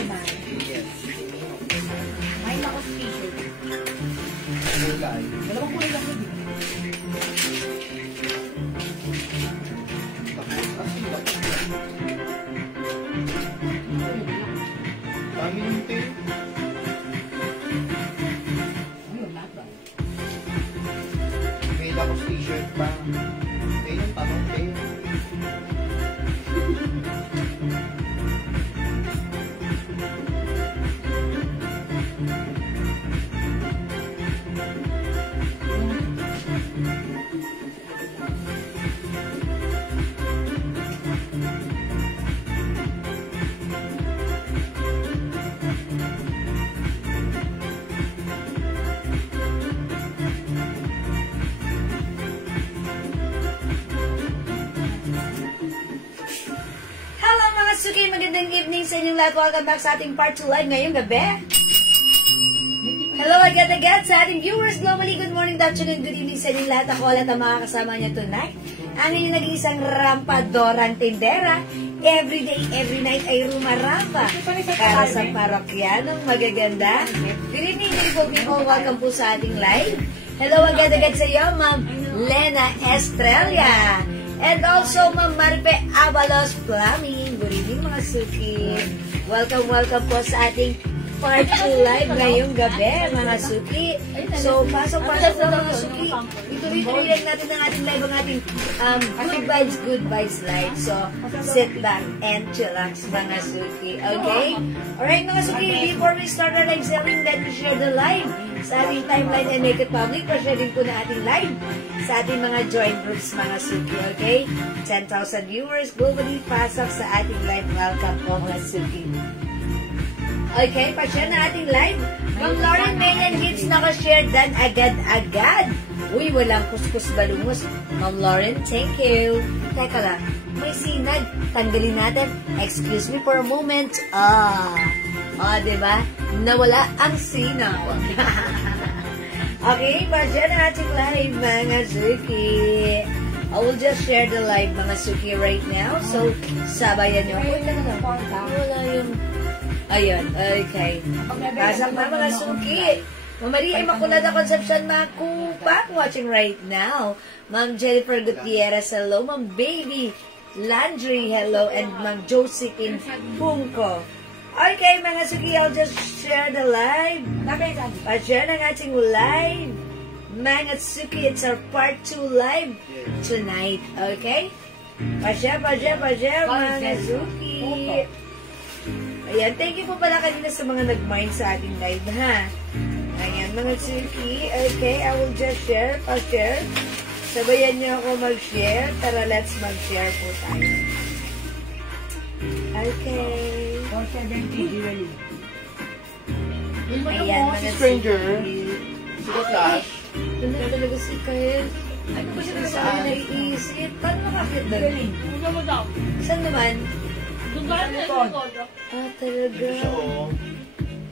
Yes. May lakos t-shirt. Kulay. Dalawang kulay lang yun. Dami yung tail. Ayun, lahat ba? May lakos t-shirt pa. Tail yung tanong tail. Suki, magandang evening sa inyong lahat. Welcome back sa ating part 2 live ngayong gabi. Hello again sa ating viewers globally. Good morning, good afternoon, good evening sa inyong lahat. Ako ulit ang mga kasama niya tonight. Ang inyong nag-iisang rampadorang tindera. Every day, every night ay rumarampa. Para sa parokyanong magaganda. Good evening, beautiful people. Welcome po sa ating live. Hello agad sa iyo, Ma'am Lena Estrella. And also, Ma'am Maripe Avalos Plumbing. Good evening, mga Suki. Welcome po sa ating part 2 live ngayong gabi, mga Suki. So, pasok na mga Suki. Ituloy lang natin ang ating live, ang ating good vibes live. So, sit back and chillax, mga Suki. Okay? Alright, mga Suki, before we start our live selling, let me share the live sa ating timeline and make it public. Pa-share din po na ating live sa ating mga joint groups, mga Suki, okay? 10,000 viewers globally, pasok sa ating live. Welcome po, mga Suki. Okay, pa-share na ating live. Ma'am Lauren Mayan Hits, naka-share dan agad-agad. Uy, walang kuskus balungos. Ma'am Lauren, thank you. Teka lang, may sinag. Tanggalin natin. Excuse me for a moment. Diba? Nawala ang sinag. Okay, pa-share na ating live, mga Suki. I will just share the live, mga Suki, right now. So, sabayan nyo. Wala yung... Ayun, okay. Pasang na, mga Suki. Ma'am Maria Immaculada Concepcion Makupak watching right now. Ma'am Jennifer Gutierrez, hello. Ma'am Baby Landry, hello. And Ma'am Josephine Punko. Okay, mga Suki, I'll just share the live. Pa-share ng ating live. Mga Suki, it's our part 2 live tonight. Okay? Pa-share, mga Suki. Ayan, thank you po pala kanina sa mga nag-mind sa ating live, ha? Ayan, mga Suki. Okay, I will just share, pa-share. Sabayan niyo ako mag-share. Tara, let's mag-share po tayo. Okay. Ayan, mga stranger. Suki. Sigot Flash. Doon na talaga si Kyle. Ano ba siya talaga naiisip? Paano nakakit doon? Saan naman? Talaga. Ito siya, oh.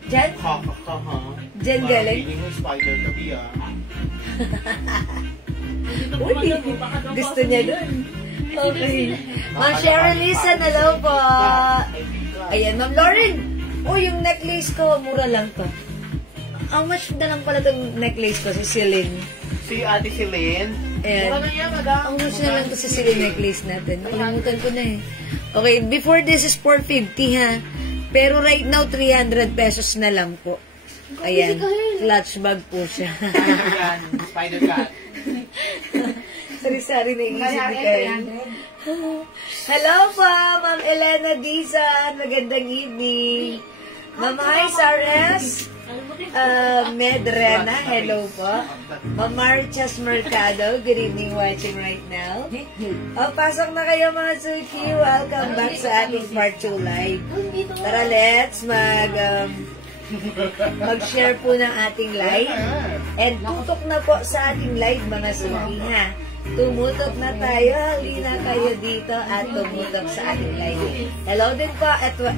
Diyan? Kaka, ha? Diyan galing? Feeling mo spider tabi, Uy, gusto niya doon. Okay. Ma'am Cheryl Lisa, hello po. Ayan, Ma'am Lauren. Yung necklace ko, mura lang to. How much na lang pala itong necklace ko, si Celine? Si Ate Celine. Ayan. Mura na yan, madam. How much na lang to si Celine necklace natin? Nakalimutan ko na eh. Okay, before this is 450 ha. Pero right now, 300 pesos na lang po. Ayan, clutch bag po siya. Ayan, spider cat. Sari-sari na iisip ni Kyle. Hello po, Ma'am Elena Dizan. Magandang evening. Ma'am Ice RS. Medrena, hello po. Ma'am Marchas Mercado, good evening watching right now. Pasok na kayo, mga Suki. Welcome back sa ating part 2 live. Tara, let's mag-share po ng ating live. And tutok na po sa ating live, mga Suki, ha. Tumutok na tayo, halina kayo dito at tumutok sa ating live. Hello din po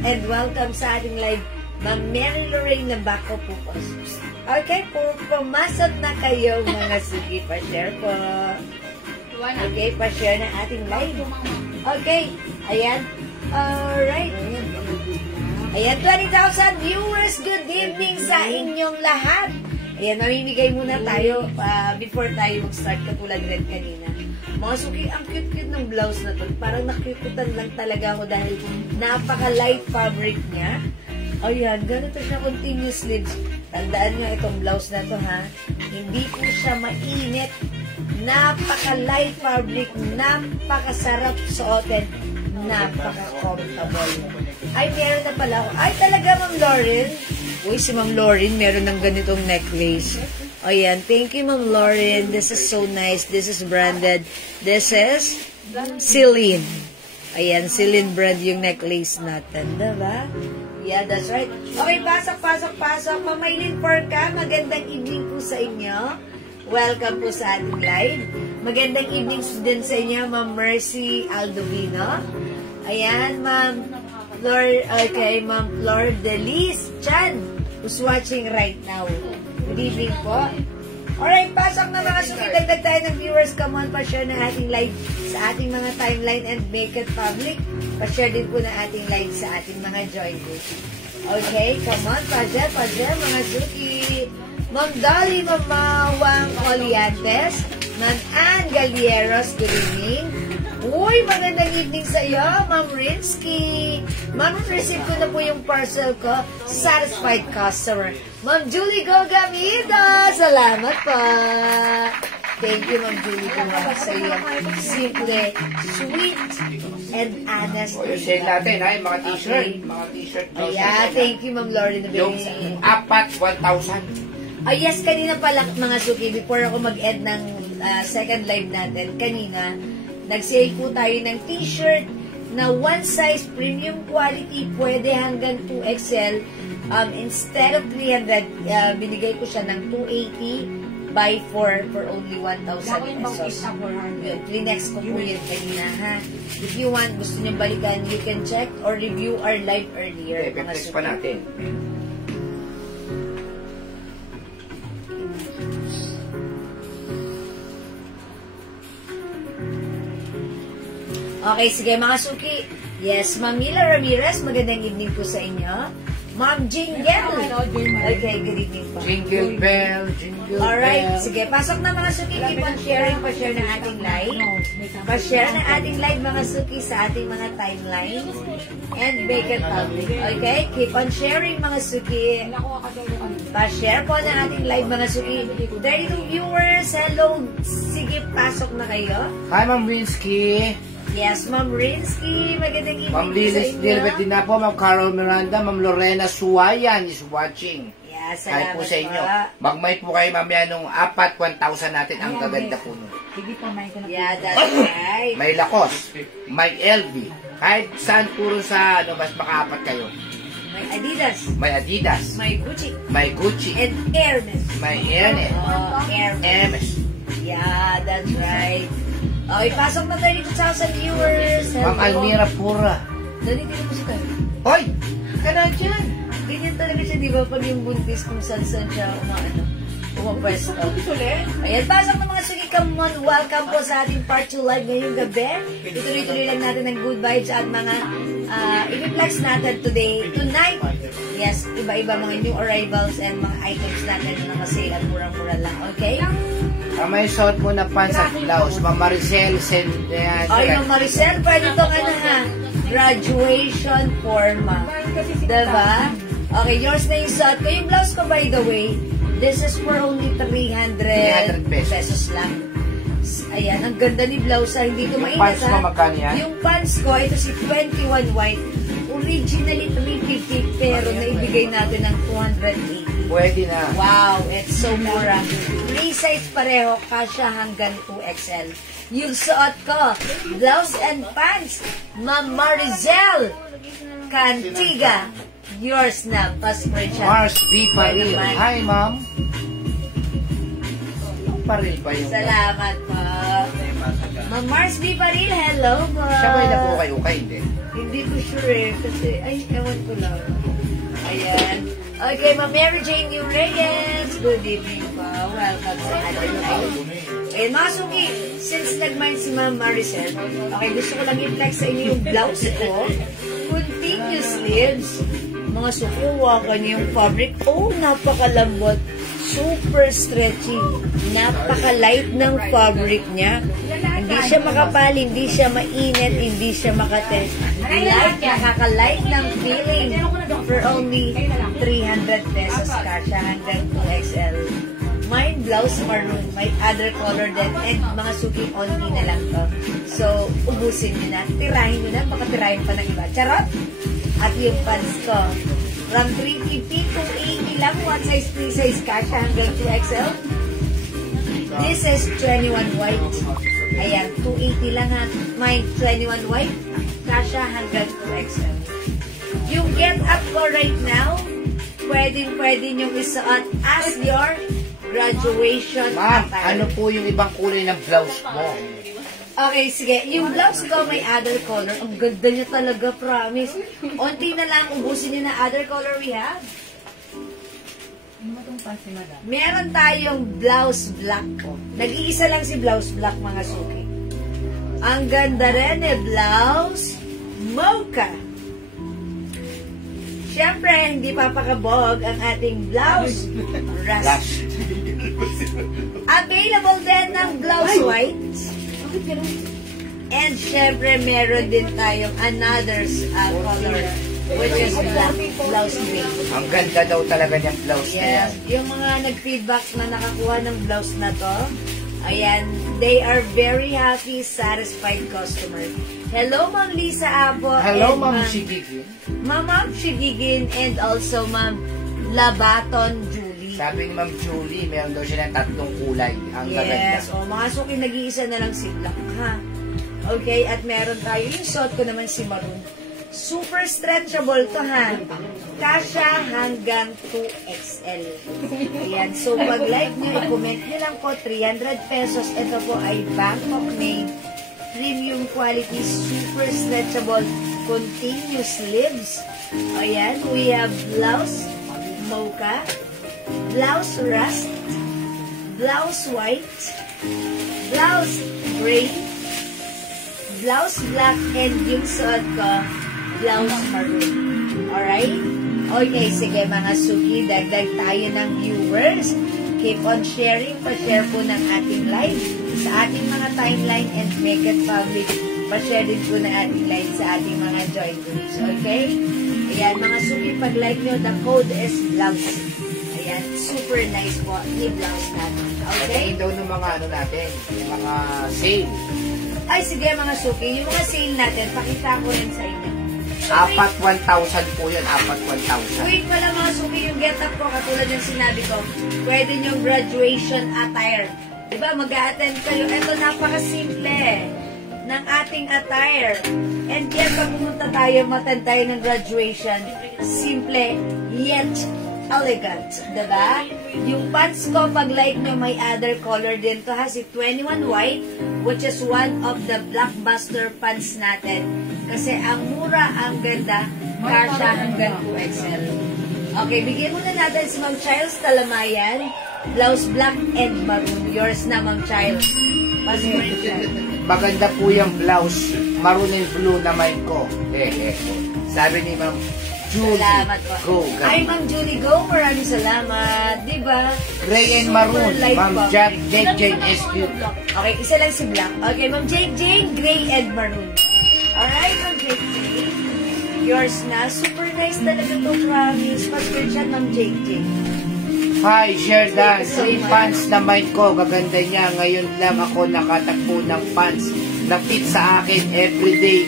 and welcome sa ating live, Ma'am Mary Lorraine na bako po po. Okay, pumasok na kayo, mga Suki. Pa-share po. Okay, pa-share na ating live. Okay, ayan. Alright. Ayan, 20,000 viewers. Good evening sa inyong lahat. Ayan, mamimigay muna tayo before tayo mag-start katulad rin kanina. Mga suki, ang cute-cute ng blouse na to. Parang nakukutan lang talaga ako dahil napaka-light fabric niya. Ayan, ganito siya continuous sleeves. Tandaan nyo itong blouse na to ha. Hindi po siya mainit. Napaka-light fabric. Napakasarap suotin. Napaka-comfortable. Ay, meron na pala ako. Ay, talaga, Ma'am Lauren. Uy, si Ma'am Lauren, meron ng ganitong necklace. Ayan, thank you, Ma'am Lauren. This is so nice. This is branded. This is Celine. Ayan, Celine brand yung necklace natin. Diba? Yeah, that's right. Okay, pasok. Mamaylin Porca, magandang evening po sa inyo. Welcome po sa ating live. Magandang evening din sa inyo, Ma'am Mercy Aldovino. Ayan, Ma'am Lord, okay, Ma'am Flor Delis Chan, who's watching right now. Good evening po. Alright, pasok na mga suki. Dagdag tayo ng viewers. Come on, pa-share na ating live sa ating mga timeline and make it public. Pa-share din po na ating live sa ating mga join group. Okay, come on, pa-share, mga suki. Ma'am Dolly, Ma'am Mawang Oliantes, Ma'am Ann Galieros, good evening. Uy, magandang evening sa iyo, Ma'am Rinsky. Ma'am, receive ko na po yung parcel ko. Satisfied customer. Ma'am Julie Gogamida, salamat po. Thank you, Ma'am Julie Gogamida sa iyo. Simple, sweet, and honest. O, yung sale natin, ay, mga t-shirt. Okay. Mga t-shirt. Ayan, thank you, Ma'am Lauren. Yung 4, 1,000. Ay, yes, kanina pala, mga suki, before ako mag-end ng second live natin, kanina, nag-sale po tayo ng t-shirt na one size premium quality, pwede hanggang 2XL. Instead of 300, binigay ko siya ng 280 by 4 for only 1,000 pesos. Trinex ko po yun kanina, ha? If you want, gusto nyo balikan, you can check or review our live earlier. Epektes pa natin. Okay, sige mga suki. Yes, Ma'am Mila Ramirez, magandang evening po sa inyo. Ma'am Jingle. Okay, good evening po. Jingle bell, jingle bell. Alright, sige, pasok na mga suki. Keep on sharing, pa-share na ating live. Pa-share na ating live mga suki sa ating mga timelines. And make it public. Okay, keep on sharing mga suki. Pa-share po na ating live mga suki. 32 viewers, hello. Sige, pasok na kayo. Hi, Ma'am Winsky. Yes, Ma'am Rinsky. Magandang evening Ma'am po sa Lilis inyo. Dilbert din na po. Ma'am Carol Miranda. Ma'am Lorena Suwayan is watching. Yes, Hi salamat po sa inyo. po. Mag-mic po kayo mamaya nung 4, 1,000 natin. Ang gaganda po nun. Sige po, may ko na. Yeah, that's right. May Lacoste, may LV. Kahit saan puro sa mas makaapat kayo. May Adidas. May Adidas, May Gucci. may Gucci, And Hermes. may Hermes, Hermes. Hermes. Yeah, that's right. Oh, ipasok na 32,000 viewers. Ma'am Almira Pura. Dali, dito mo siya. Hoy! Ka na dyan! Ganyan talaga siya, di ba? Pag yung buntis kung saan-saan siya umapwesto. Ayan, pasok na mga suki. Come on, welcome po sa ating part 2 live ngayong gabi. Ituloy-tuloy lang natin ng good vibes at mga i-flex natin today, tonight. Yes, iba-iba mga new arrivals and mga items natin na naka-sale at murang-mura lang. Okay? May suot mo na pants at blouse. Ma'am Maricel, send yan. Ay, Ma'am Maricel, pwede itong ano ha, graduation forma. Diba? Okay, yours na yung suot ko. Yung blouse ko, by the way, this is for only 300 pesos lang. Ayan, ang ganda ni blouse ha. Hindi ko mainit ha. Pants mo magkano yan? Yung pants ko, ito si 21 white. Originally 350 pero naibigay natin ng 280. Pwede na. Wow, it's so mura. Free size pareho, kasya hanggang 2XL. Yung suot ko, blouse and pants, Ma'am Marizel Cantiga. Yours na, passport siya. Mars B. Paril. Naman. Hi, ma'am. Yung Paril ba yung... Salamat po. Ma'am Mars B. Paril, hello po. Siya ba yung nabuhay-ukay? Hindi. Hindi ko sure eh, kasi, ay, ewan ko lang. Ayan. Okay, Ma'am Mary Jane New Reyes. Good evening po. Welcome sa ating live. Eh, mga suki, since nag-mind si Ma'am Maricel, okay, gusto ko lang i-flex sa inyo yung blouse ko. Continuous sleeves. Mga sukuwakan niyo yung fabric. Oh, napakalambot. Super stretchy. Napaka-light ng fabric niya. Hindi siya makapal, hindi siya mainit, hindi siya makate. Light, nakaka-light ng feeling for only 300 pesos kasha hanggang 2XL. May blouse maroon, may other color din, and mga suking only na lang to. So, ubusin nyo na, tirahin nyo na, baka tirahin pa ng iba. Charot! At yung pants ko, from 350 to 80 lang, one size, free size kasha hanggang 2XL. This is 21 white. Ayan, 280 lang ha. May 21 white, kasha hanggang 2XL. Yung get up ko right now, pwede nyong isuot as your graduation Ma'am, attire. ano po yung ibang kulay ng blouse mo? Okay, sige. Yung blouse ko may other color. Ang ganda niya talaga, promise. Unti na lang, ubusin niyo na other color we have. Yung matong pants ni Madam. Meron tayong blouse black ko. Nag-iisa lang si blouse black, mga suki. Ang ganda rin eh, blouse mocha. Siyempre, hindi papakabog ang ating blouse rust. Available din ng blouse white. And syempre, meron din tayong another color, which is black blouse gray. Ang ganda daw talaga niyang blouse na yan. Yes, yung mga nag-feedback na nakakuha ng blouse na to, ayan, they are very happy, satisfied customer. Hello, Ma'am Lisa Apo. Hello, and Ma'am Shigigi. Ma'am Shigigin, and also Ma'am Labaton Julie. Sabi ni Ma'am Julie, meron daw silang 3 kulay. Ang gaganda. Yes, o mga suki, nag-iisa na lang si black, ha? Okay, at meron tayo, yung suot ko naman si maroon. Super stretchable to, ha? Kasha hanggang 2XL. Ayan, so pag like nyo, i-comment nyo lang po, 300 pesos. Ito po ay Bangkok made, premium quality, super stretchable, continuous sleeves. Ayan, we have blouse mocha, blouse rust, blouse white, blouse gray, blouse black, and yung suot ko, blouse maroon. Alright? Okay, sige mga suki, dagdag tayo ng viewers. Keep on sharing, pa-share po ng ating live sa ating mga timeline and make it public. Pa-share din po ng ating live sa ating mga join groups. Okay? Ayan, mga suki, pag-like nyo, the code is blouse. Ayan, super nice po yung blouse natin. Okay? Pagdating daw ng mga ano natin, yung mga sale. Ay, sige mga suki, yung mga sale natin, pakita ko rin sa inyo. Apat 1,000 po yun, apat 1,000. Wait pala mga suki, yung get-up ko, katulad yung sinabi ko, pwede nyo graduation attire. Diba, mag-a-attend kayo. Ito, napaka-simple ng ating attire. And yet, pag pumunta tayo, matan tayo ng graduation, simple, yet elegant. Diba? Yung pants ko, pag like nyo, may other color din to. Si 21 white, which is one of the blockbuster pants natin. Kasi ang mura, ang ganda, kasha hanggang 2XL. Okay, bigyan muna natin si Ma'am Childs Talamayan. Blouse black and maroon. Yours na, Ma'am Childs. Maganda po yung blouse, maroon and blue naman ko. Sabi ni Ma'am Julie, salamat po. go. Ay, Ma'am Julie, go. Maraming salamat. Diba? Gray and maroon, Super light Ma'am po. Jane SQ. Okay, isa lang si black. Okay, Ma'am Jane, gray and maroon. Alright, Ma'am Jane. Yours na. Super nice talaga to, promise. Mag-screenshot, Ma'am Jane. Hi, Sherdan. So Yung much. pants naman ko, gaganda niya. Ngayon lang ako nakatagpo ng pants na fit sa akin everyday.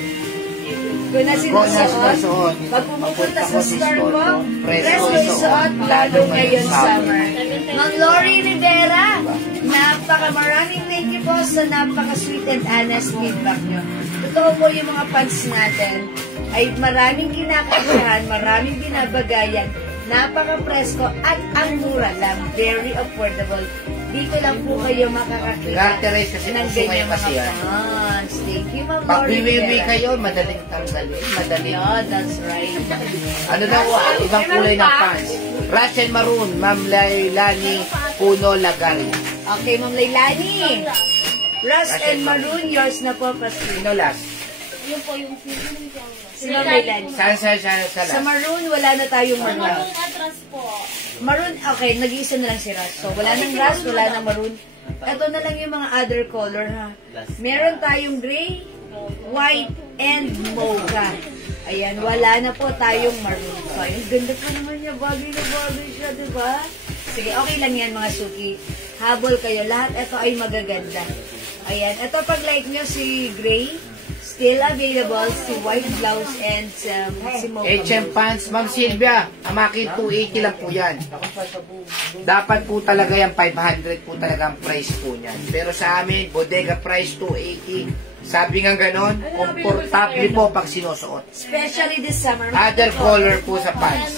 Kung na sinusuot, nasuot. pag pumupunta sa Papunta ko store mo, presko presko isuot, lalo ngayon summer. Ma'am Lori Rivera, maraming thank you po sa napaka-sweet and honest feedback nyo. Totoo po yung mga pants natin ay maraming kinakasyahan, maraming binabagayan, napaka-presko at ang mura lang, very affordable. Dito lang po kayo makakakita Characterize kasi ng puso ganyan kayo kasi mga yan. pants. Thank you, Ma'am Pag Lori biwiwi Rivera. kayo, madaling tanggalin. Madaling. Yeah, that's right. Ano daw, ibang kulay ng pants. Russian maroon, Ma'am Lailani Puno Lagari. Okay, Ma'am Lailani. Rust and maroon, yours na po, Pastor. Sino last? Yun po yung Si Ma'am Leilani. Sa Sa maroon, wala na tayong Sa maroon. maroon atras po. Maroon, okay, nag-iisa na lang si Ras. So, wala nang Ras, wala nang maroon. Ito na lang yung mga other color, ha. Meron tayong gray, white, and mocha. Ayan, wala na po tayong maroon. So, ayun, ganda pa naman niya. Bagay na bagay siya, di ba? Sige, okay lang yan, mga suki. Habol kayo. Lahat ito ay magaganda. Ayan, ito pag like nyo si gray, still available, si white blouse, and si mocha. HM pants, Ma'am Silvia, amakin 280 lang po yan. Dapat po talaga yan, 500 po talaga ang price po niyan. Pero sa amin, bodega price 280. Sabi nga ganon, komportable po pag sinusuot. Especially this summer. Other color po sa pants.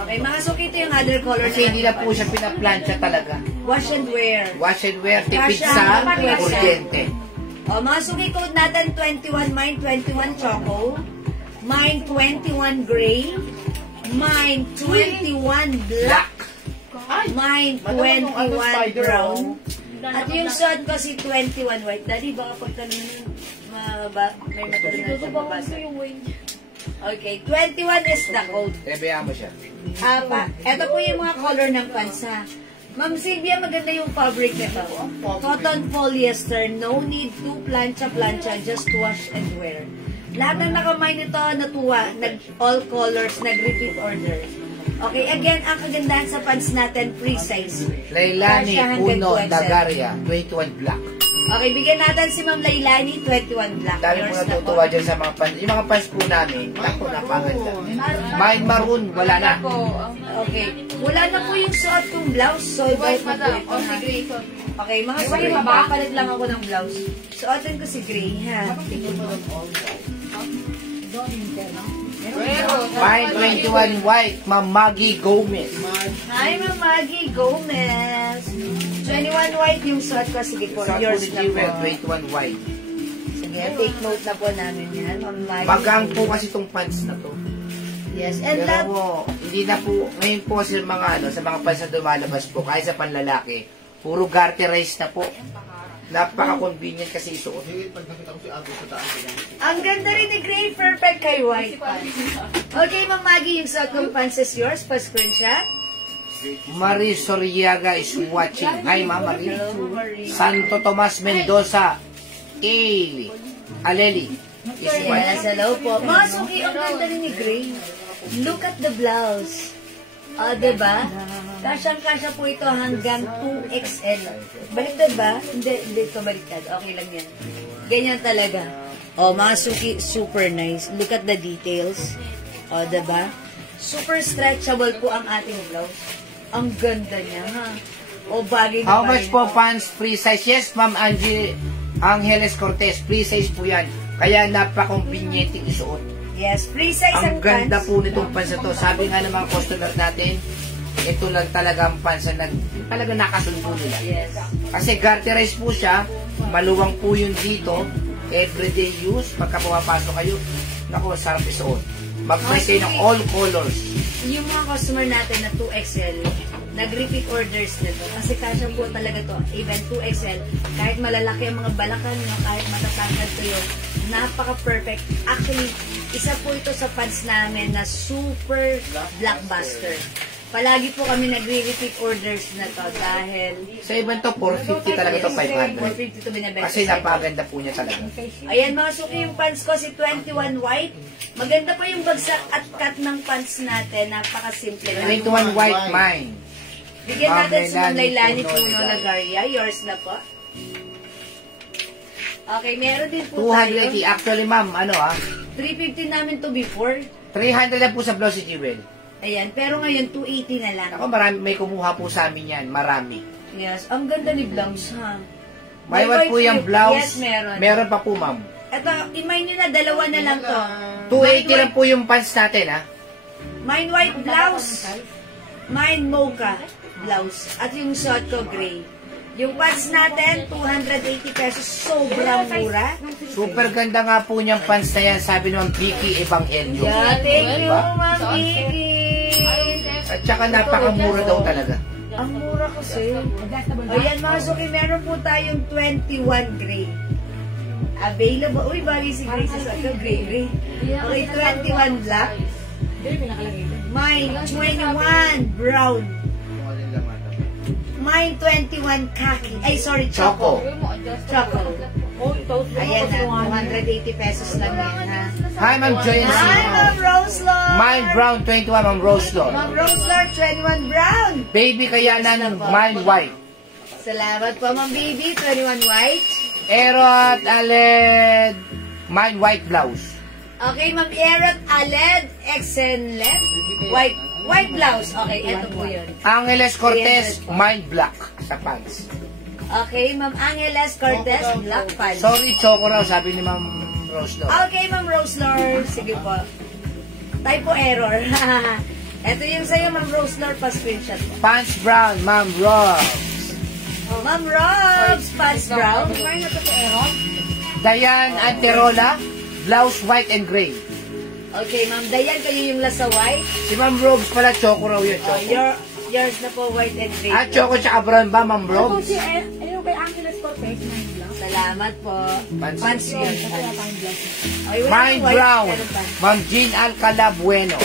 Okay, mga suki, ito yung other color. Kasi hindi na po siya pinaplansya talaga. Wash and wear. Wash and wear, tipid sa kuryente. O, mga suki, code natin 21 mine 21 choco, mine 21 gray, mine 21 black, mine 21 brown, at yung suot ko si 21 white. Daddy, baka pagtanong may matanong na siya mabasa. Okay, 21 is the code. Trebehan mo siya. Ito po yung mga color ng pants, ha. Ma'am Sylvia, maganda yung fabric nito. Cotton polyester, no need to plancha, just wash and wear. Lahat ng nakamay nito, natuwa, all colors, nag-repeat orders. Okay, again, ang kagandahan sa pants natin, free size. Leilani, Puno, Dagaria, 21 black. Okay, bigyan natin si Ma'am Leilani, 21 black. Dami po natutuwa dyan sa mga pants. Yung mga pants po namin, naku, napaganda. Mine maroon, wala na. Okay, wala na po yung suot kong blouse. So, white na po ito. Okay, mga sorry, mapapalit lang ako ng blouse. Suotin ko si gray, ha? Mine 21 white, Ma'am Maggie Gomez. Hi, Ma'am Maggie Gomez. 21 white yung suot ko. Sige po, Sa yours na po. 21 white. Sige, take note na po namin yan, Ma'am Maggie. Magang po kasi itong pants na to. Yes, and Pero that, po, hindi na po, ngayon po sa mga, sa mga pants na lumalabas po, kahit sa panlalaki, puro garterize na po. Napaka-convenient kasi isuot. ang ganda rin ni Gray, perfect kay white pants. Okay, Ma'am Maggie, yung suot kong pants is yours. Pa-screenshot. Marie Soriaga is watching. Hi, Ma'am Marie. Hello, Marie. Santo Tomas Mendoza, Aleli is Yes, watching. hello po. Mga suki, ang ganda rin ni Gray. Look at the blouse. Diba? Kasyang-kasya po ito hanggang 2XL. Baliktad ba? Hindi ito baliktad. Okay lang yan. Ganyan talaga. Mga suki, super nice. Look at the details. Diba? Super stretchable po ang ating blouse. Ang ganda niya, ha? Bagay na How bagay much na. po pants free size? Yes, Ma'am Angeles Cortez, free size po yan. Kaya napaka-convenient isuot. Yes, free size Ang ganda pants. po nitong pants na to. Sabi nga ng mga customer natin, ito lang talaga ang pants na talaga nakasundo nila. Yes. Kasi garterize po siya, maluwang po yun dito, everyday use, pagka pumapasok kayo, naku, sarap isuot. Mag-buy kayo ng all colors. Yung mga customer natin na 2XL, nag-repeat orders nito. Kasi kasya po talaga to. Even 2XL, kahit malalaki ang mga balakan nyo, kahit matatangkad kayo, napaka-perfect. Actually, isa po ito sa pants namin na super blockbuster. Palagi po kami nagre-repeat orders na to dahil Sa ibang to, 450 talaga to, 500. 450 to binabenta. Kasi napaganda po niya talaga. Ayan mga suki, yung pants ko si 21 white. Maganda pa yung bagsak at cut ng pants natin. Napaka-simple lang. 21 white mine. Bigyan natin si Ma'am Leilani Puno, Puno Lagaria. Yours na po. Okay, meron din po tayo. 280. Actually, ma'am, 350 namin to before. 300 lang po sa blouse si Jewel. Ayan, pero ngayon 280 na lang. Ako, marami, may kumuha po sa amin yan. Marami. Yes, ang ganda ni blouse, ha? May what po yung blouse? Yes, meron. Meron pa po, ma'am. Ito, imay nyo na, dalawa na lang to. 280 lang po yung pants natin, ha? Mine white blouse. Mine mocha blouse. At yung short ko gray. Yung pants natin, 280 pesos. Sobrang mura. Super ganda nga po niyang pants na yan. Sabi naman, Vicky Evangelio. Yeah, thank you, Diba? Ma'am Vicky. At saka napakamura daw talaga. Ang mura kasi. Ayan mga suki, meron po tayong 21 gray. Available. Uy, bagay si Grace sa ito. Gray. Okay, 21 black. Mine, 21 brown. Mine, 21 khaki. Ay, sorry, choco. Choco. Ayan na, 280 pesos lang yan, ha? Hi, Ma'am Joyce. Hi, Ma'am Roselor. Mine brown, 21, Ma'am Roselor. Ma'am Roselor, 21 brown. Baby Kayanan, mine white. Salamat po, Ma'am Baby, 21 white. Erot Aled, mine white blouse. Okay, Ma'am Erot Aled, excellent. White blouse. Okay, ito po yun. Angeles Cortez, mine black sa pants. Okay, Ma'am Angeles Cortez, black pants. Sorry, choco raw, sabi ni Ma'am Roselor. Okay, Ma'am Roselor. Sige po. Typo error. Ito yung sa'yo, Ma'am Roselor, pa-screenshot po. Pants brown, Ma'am Robs. Ma'am Robs, pants brown. Dayan Anterola, blouse white and gray. Okay, Ma'am Dayan, kayo yung lasa white. Si Ma'am Robs pala, choco raw yun, choco. Yours na po, white and gray. Choco tsaka brown ba, Ma'am Robs? Ayun kay Angeles Cortez, mine black. Salamat po. Pants yun. Okay, Mine brown, Ma'am Jean Alcala Bueno.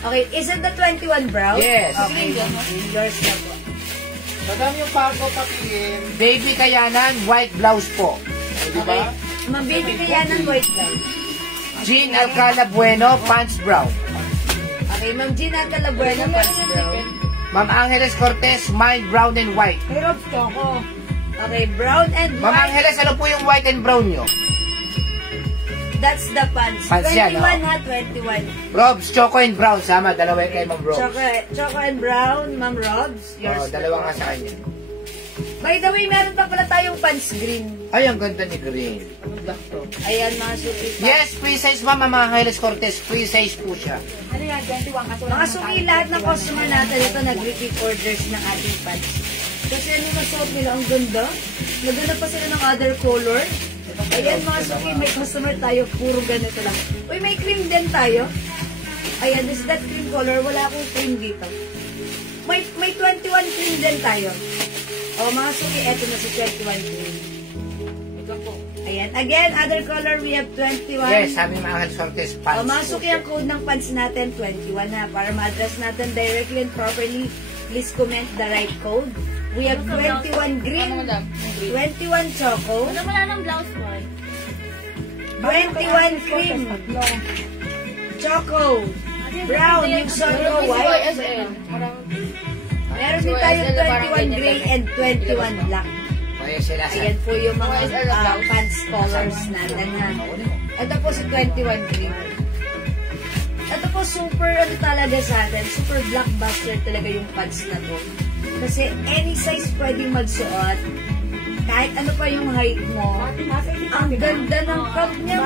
Okay, isn't the 21 brown? Yes. Okay, yours na po. Madami yung pago patingin. Baby Kayanan, white blouse po. Okay. Ma'am Baby Kayanan, white brown. Jean Alcala Bueno, pants brown. Okay, Ma'am Gina Calabuena, pants brown. Ma'am Angeles Cortez, mine brown and white. Pero choco. Okay, brown and Ma'am white. Angeles, ano po yung white and brown nyo? That's the pants. Pants 21 yan, oh. ha, 21. Robs, choco and brown. Sama, dalawa kay Ma'am Robs. Choco and brown, Ma'am Robs. Yours. Dalawa nga sa kanya. By the way, meron pa pala tayong pants green. Ay, ang ganda ni Green. Ayan, mga suki pa. Yes, free size Ma'am Angeles Cortez. Free size po siya. Ano yan, 21 kaso Mga suki, lahat ng customer natin ito nag-repeat orders ng ating pants. Kasi ano nasuot nila, ang ganda. Naganda pa sila ng other color. Ayan mga suki, may customer tayo, puro ganito lang. Uy, may cream din tayo. Ayan, this is that cream color. Wala akong cream dito. May 21 cream din tayo. O mga suki, eto na si 21 cream. Ayan, again, other color, we have 21. Yes, sabi Ma'am Angeles Cortez, pants. O mga suki, ang code ng pants natin, 21 na. Para ma-address natin directly and properly, please comment the right code. We have 21 green, 21 choco, Wala ng blouse mo. 21 cream, choco, brown, yung sorgo white. Meron din tayo 21 gray and 21 black. Kaya sila sa... Ayan po yung mga pants colors natin ha. Ito po si 21 green. Ito po super ano talaga sa atin, super blockbuster talaga yung pants na to. Kasi any size pwedeng magsuot. Kahit ano pa yung height mo. Ang ganda ng cup niya.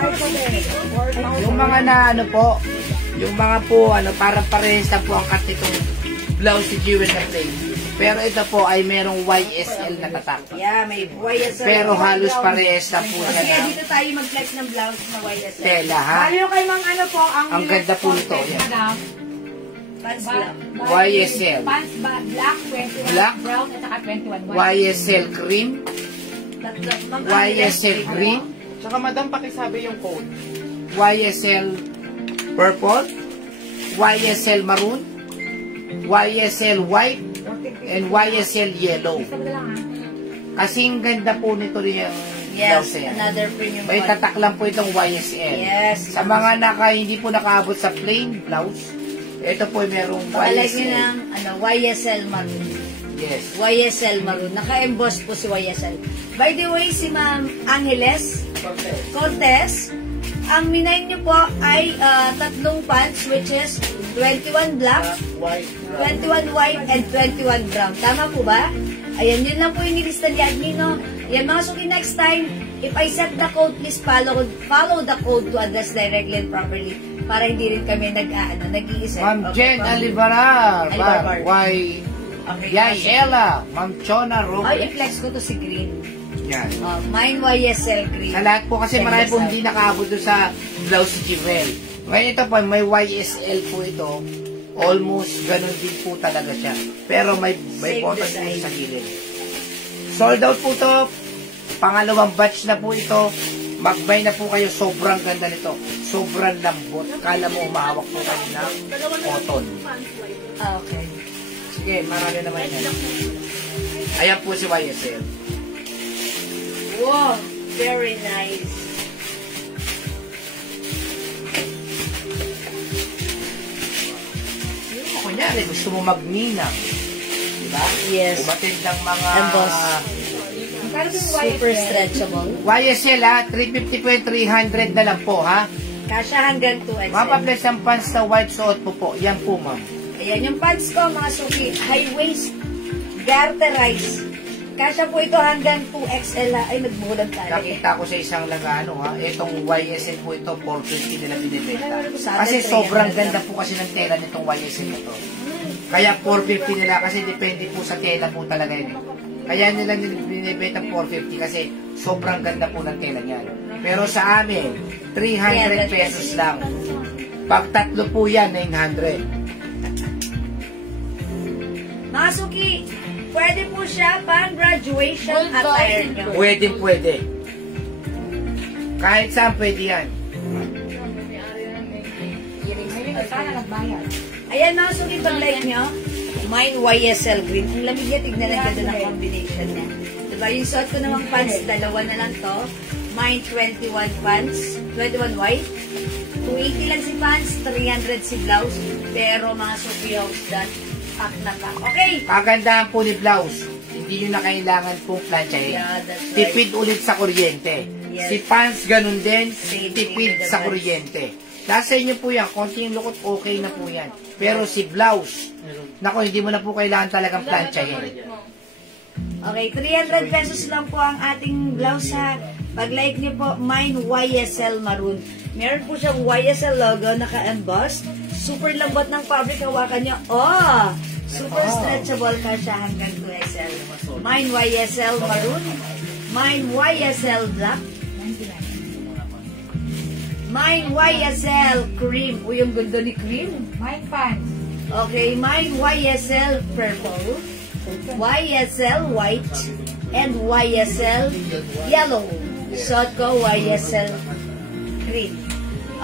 Yung mga na ano po, yung mga po ano, para parehas na po ang cut nitong blouse si Jewel na plain. Pero ito po ay merong YSL na tatak. Yeah, may YSL. Pero halos parehas na po Kasi siya dito tayo mag-flex ng blouse na YSL. tela ha. Ayaw kay mga ano po, Ang ganda po nito, yan. Madam. Pants black. YSL. Pants black, 21 Black. brown, at saka 21 white. YSL cream, YSL green, Tsaka madam, pakisabi yung code. YSL purple, YSL maroon, YSL white, and YSL yellow. Gusto mo na lang ha. Kasing ganda po nito rin yung Yes, blouse yan. another premium May one. tatak lang po itong YSL. Yes. Sa mga hindi po nakaabot sa plain blouse, ito po merong Pakalagay nyo YSL. ng YSL maroon. Yes. YSL maroon. Naka-emboss po si YSL. By the way, si Ma'am Angeles Cortez, ang minay nyo po ay tatlong pants which is 21 black, White. 21 white, and 21 brown. Tama po ba? Ayan, yun lang po yung nilista ni admin, no? Yan, mga suki, next time, if I set the code, please follow the code to address directly and properly para hindi rin kami nag-iisip. Ma'am Okay, Jen Ma'am. Alibarar, Alibarar. Y, Yay Ella, Ma'am Chona Ay, Robert. i-flex ko to si Green. Yan. Mine YSL Green. Sa lahat po kasi marami po YSL. hindi nakaabot doon sa blouse si Jewel. Ngayon ito po, may YSL po ito. Almost ganun din po talaga siya. Pero may Same button po design. sa gilid. Sold out po to. Pangalawang batch na po ito. Magbay na po kayo, sobrang ganda nito. Sobrang lambot. Kala mo umahawak po kayo ng cotton. Okay. Sige, marami naman yan. Ayan po si YSL. Wow, very nice. Kunyari, gusto mo magninang. Diba? Yes. Umatid ng mga... Emboss. Pero yung Super YSL. stretchable. YSL ha, 350 po yung 300 na lang po ha. Kasha hanggang 2XL. Mapaples ang pants na white suot po po. Yan po ma'am. Ayan, yung pants ko, mga suki, high waist, garterize. Kasha po ito hanggang 2XL. Ay, nagbulag tayo. Nakita ko sa isang lagano ha. Itong YSL po ito, 450 nila binibenta. Sa Kasi atin, sobrang 300. ganda po kasi ng tela nitong YSL na to. Kaya 450 nila kasi depende po sa tela po talaga yun. Kaya nila binibenta 450 kasi sobrang ganda po ng tela niyan. Pero sa amin, 300 pesos lang. Pag tatlo po yan, 900. Mga suki, pwede po siya pang graduation attire nyo. Pwede. Kahit saan pwede yan. Sana nagbayad. Ayan mga suki, pag like nyo, mine YSL green. Ang lamig niya, tignan ang ganda ng combination niya. Diba, yung suot ko namang pants, dalawa na lang to. Mine 21 pants, 21 white. 280 lang si pants, 300 si blouse. Pero mga suki, house that, pack na pack. Okay! Kagandahan po ni blouse. Hindi nyo na kailangan pong planchahin. Yeah, that's right. Tipid ulit sa kuryente. Yes. Si pants ganun din, Same tipid with the sa pants. kuryente. Nasa inyo po yan, konting lukot okay na po yan. Pero si blouse, nako hindi mo na po kailangan talagang planchahin. Okay, 300 pesos lang po ang ating blouse ha. Pag like niyo po, mine YSL maroon. Meron po siyang YSL logo, naka-emboss. Super lambot ng fabric, hawakan niyo. Oh! Super stretchable ka siya hanggang 2XL. Mine YSL maroon. Mine YSL black. Mine YSL cream. Uy, yung gundo ni cream. Mine pants. Okay, mine YSL purple. YSL white. And YSL yellow. Suot ko YSL green.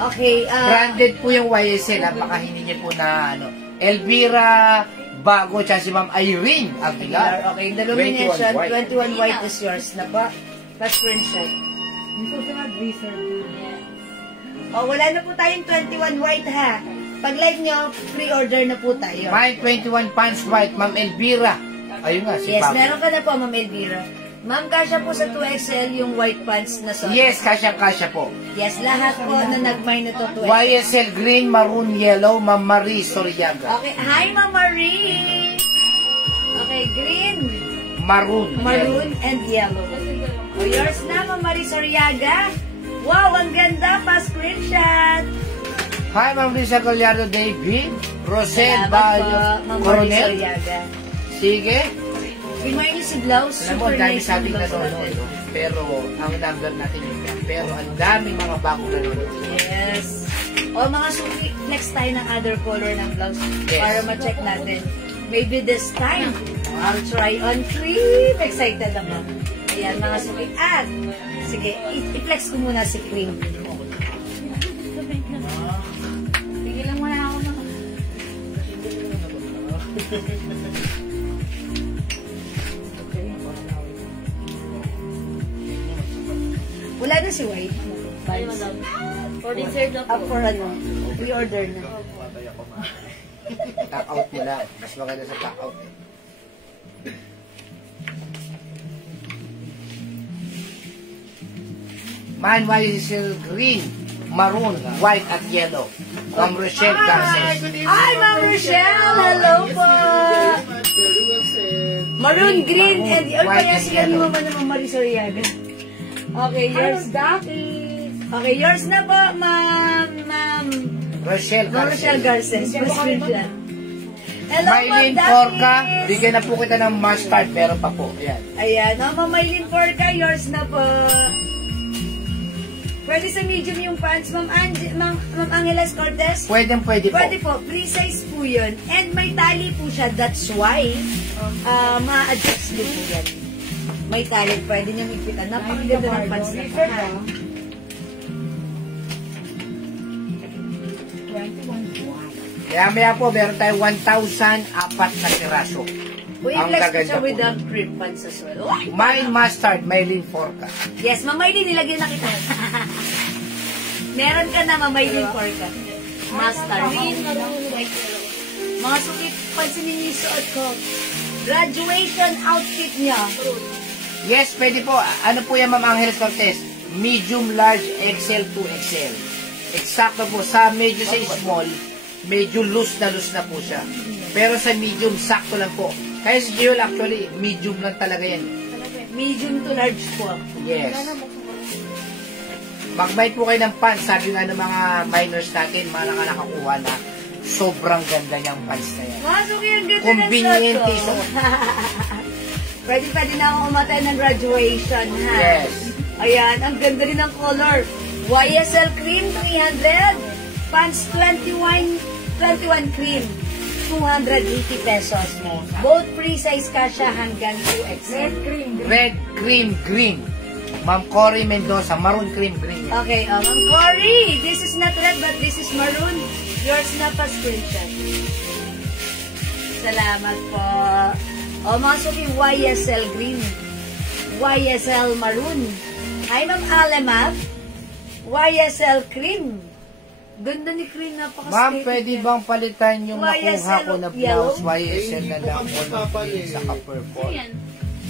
Okay, Branded po yung YSL, baka hindi niyo po na ano. Elvira Bago, tsaka si Ma'am Irene Aguilar. okay, the illumination, 21 21 white is yours na ba? Pa-screenshot. Yung susunod, reserve. Oh, wala na po tayong 21 white ha. Pag like nyo, pre-order na po tayo. May 21 pants white, Ma'am Elvira. Ayun nga, si Yes, Bago. meron ka na po, Ma'am Elvira. Ma'am, kasya po sa 2XL yung white pants na suot. Yes, kasya po. Yes, lahat po na nag-mine na to 2XL. YSL green, maroon, yellow, Ma'am Marie Soriaga. Okay, hi Ma'am Marie! Okay, green, Maroon. maroon, and yellow. O, yours na, Ma'am Marie Soriaga. Wow, ang ganda pa, screenshot. Hi, Ma'am Risa Gallardo David. Rosel Salamat po, Bayo Ma'am Marie Coronel. Soriaga. Sige. Remind niyo si Blouse, Alam mo, super ang dami nice sa yung ating blouse nanonood. natin. Pero, ang number natin yun yan. Pero, ang daming mga bagong nanonood. Yes. O mga suki, next tayo ng other color ng blouse Yes. para ma-check natin. Maybe this time, I'll try on cream. Excited ako. Ayan, mga suki. At, sige, i-flex ko muna si cream. Tigilan mo na ako ng... Wala na si White. For dessert na Up for ano? Pre-order na. Top out mo lang. Mas maganda sa top out. Man, YSL green, maroon, white, at yellow. Ma'am Rochelle Garces. Hi, Ma'am Rochelle! Hello po! Maroon, green, and White kaya and sila ni yellow. Mama naman Marisoriaga. Okay, yours. Okay, yours na po, Ma'am Rochelle Rochelle Garces. Garces. Mas siya. Hello, Ma'am Maylin Porca, Daphnis. bigyan na po kita ng mustard, pero pa po. Ayan. Ayan, Ma'am Maylin Porca, yours na po. Pwede sa medium yung pants, Ma'am Angeles Cortez? Pwede po. Pwede po, free size po yun. And may tali po siya, that's why ma-adjust din po yan. May tali, pwede niya higpitan. Napakaganda ng pants na po. Maya po, meron tayo 1,004 na piraso. Uy, Ang flex ko gaganda siya po. with the cream pants as well. Uy! Mine mustard, Maylin Forca. Yes, Mamaylin, nilagyan na kita. Meron ka na, Mamaylin Forca. Mustard. Green, maroon, white, yellow. Mga sukit, pansin ninyo yung suot ko. Graduation outfit niya. Yes, pwede po. Ano po yan, Ma'am Angeles Cortez? Medium, large, XL to XL. Eksakto po. Sa medyo sa small, medyo loose na po siya. Pero sa medium, sakto lang po. Kaya si Jiol actually, medium lang talaga yan. Medium to large po. Yes. Mag-buy po kayo ng pants. Sabi nga ng mga minors natin, mga nakakuha na, sobrang ganda niyang pants na yan. Mga sukit, ang ganda Convenient ng is suot ko. Pwede na akong umatay ng graduation, ha? Yes. Ayan, ang ganda rin ng color. YSL cream, 300. Pants, 21 cream, 280 pesos. Both free size kasha hanggang 2XL. Red, cream, green. Ma'am Cory Mendoza, maroon, cream, green. Okay, Ma'am Cory, this is not red but this is maroon. Yours na pa screenshot. Salamat po. O, mga suki, YSL green. YSL maroon. Hi, Ma'am Alamat. YSL cream. Ganda ni cream, napaka-statement. Ma'am, pwede bang palitan yung YSL nakuha ko na yellow? blouse? YSL na lang po na sa ka-purple. Ayan.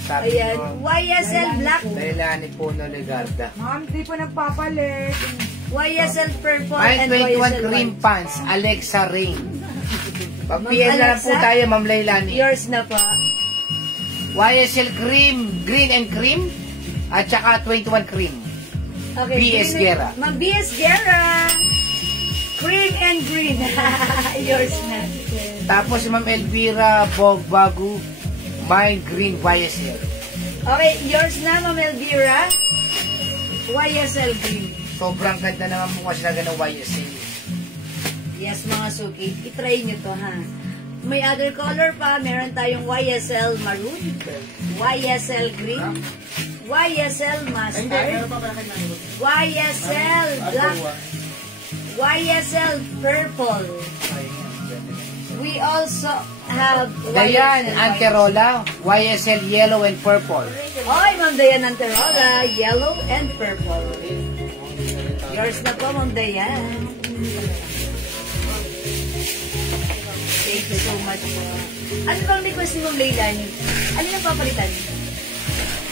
Sabi Ayan, mo, YSL black. Dailani po na Legarda. Ma'am, di po nagpapalit. YSL purple Mine and 21 YSL cream white. pants, Alexa Rain. Ma'am Pag-PM na lang po Alexa? tayo, Ma'am Lailani. Yours na po. YSL cream, green and cream, at saka 21 cream. Okay, BS green- Guerra. Ma'am BS Guerra. Cream and green. Yours na. Tapos si Ma'am Elvira Bogbagu, mine green YSL. Okay, yours na, Ma'am Elvira. YSL green. Sobrang ganda naman po kasi na ng YSL. Yes, mga suki. I-try nyo to, ha? May other color pa. Meron tayong YSL maroon, YSL green, YSL mustard, YSL black, YSL purple. We also have Dayan YSL Anterola, YSL yellow and purple. Oy, Ma'am Dayan Anterola, yellow and purple. Yours na po, Ma'am Dayan. Thank you so much po. Ano bang request ni Ma'am Leilani? Ano yung papalitan?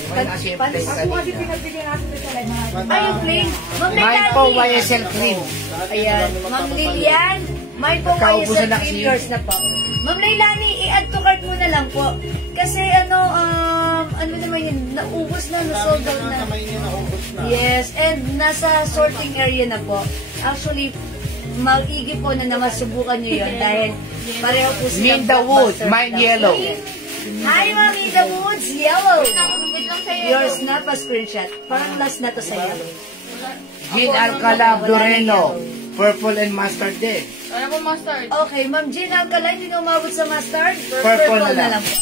Kasi yung plain kanina. pinagbigyan natin sa live. Ay, yung plain. Ma'am Mine po Leilani. YSL cream. Ayan. Ma'am Lilian. Mine po Nagkaubusan YSL na cream. kasi. Yours na po. Ma'am Leilani, i-add to cart mo na lang po. Kasi ano naman yun, naubos na, na-sold out na. Yes, and nasa sorting area na po. Actually, mag-igi po na masubukan nyo yun dahil pareho po silang Minda Wood, blockbuster mine daw. yellow. Hi, Ma'am Minda Woods, yellow. Wait lang sa'yo. Yours na pa screenshot. Parang last na to sa yellow. Jean Alcala Doreno, purple and mustard din. Wala po mustard. Okay, Ma'am Jean Alcala, hindi na umabot sa mustard. Purple na lang. po.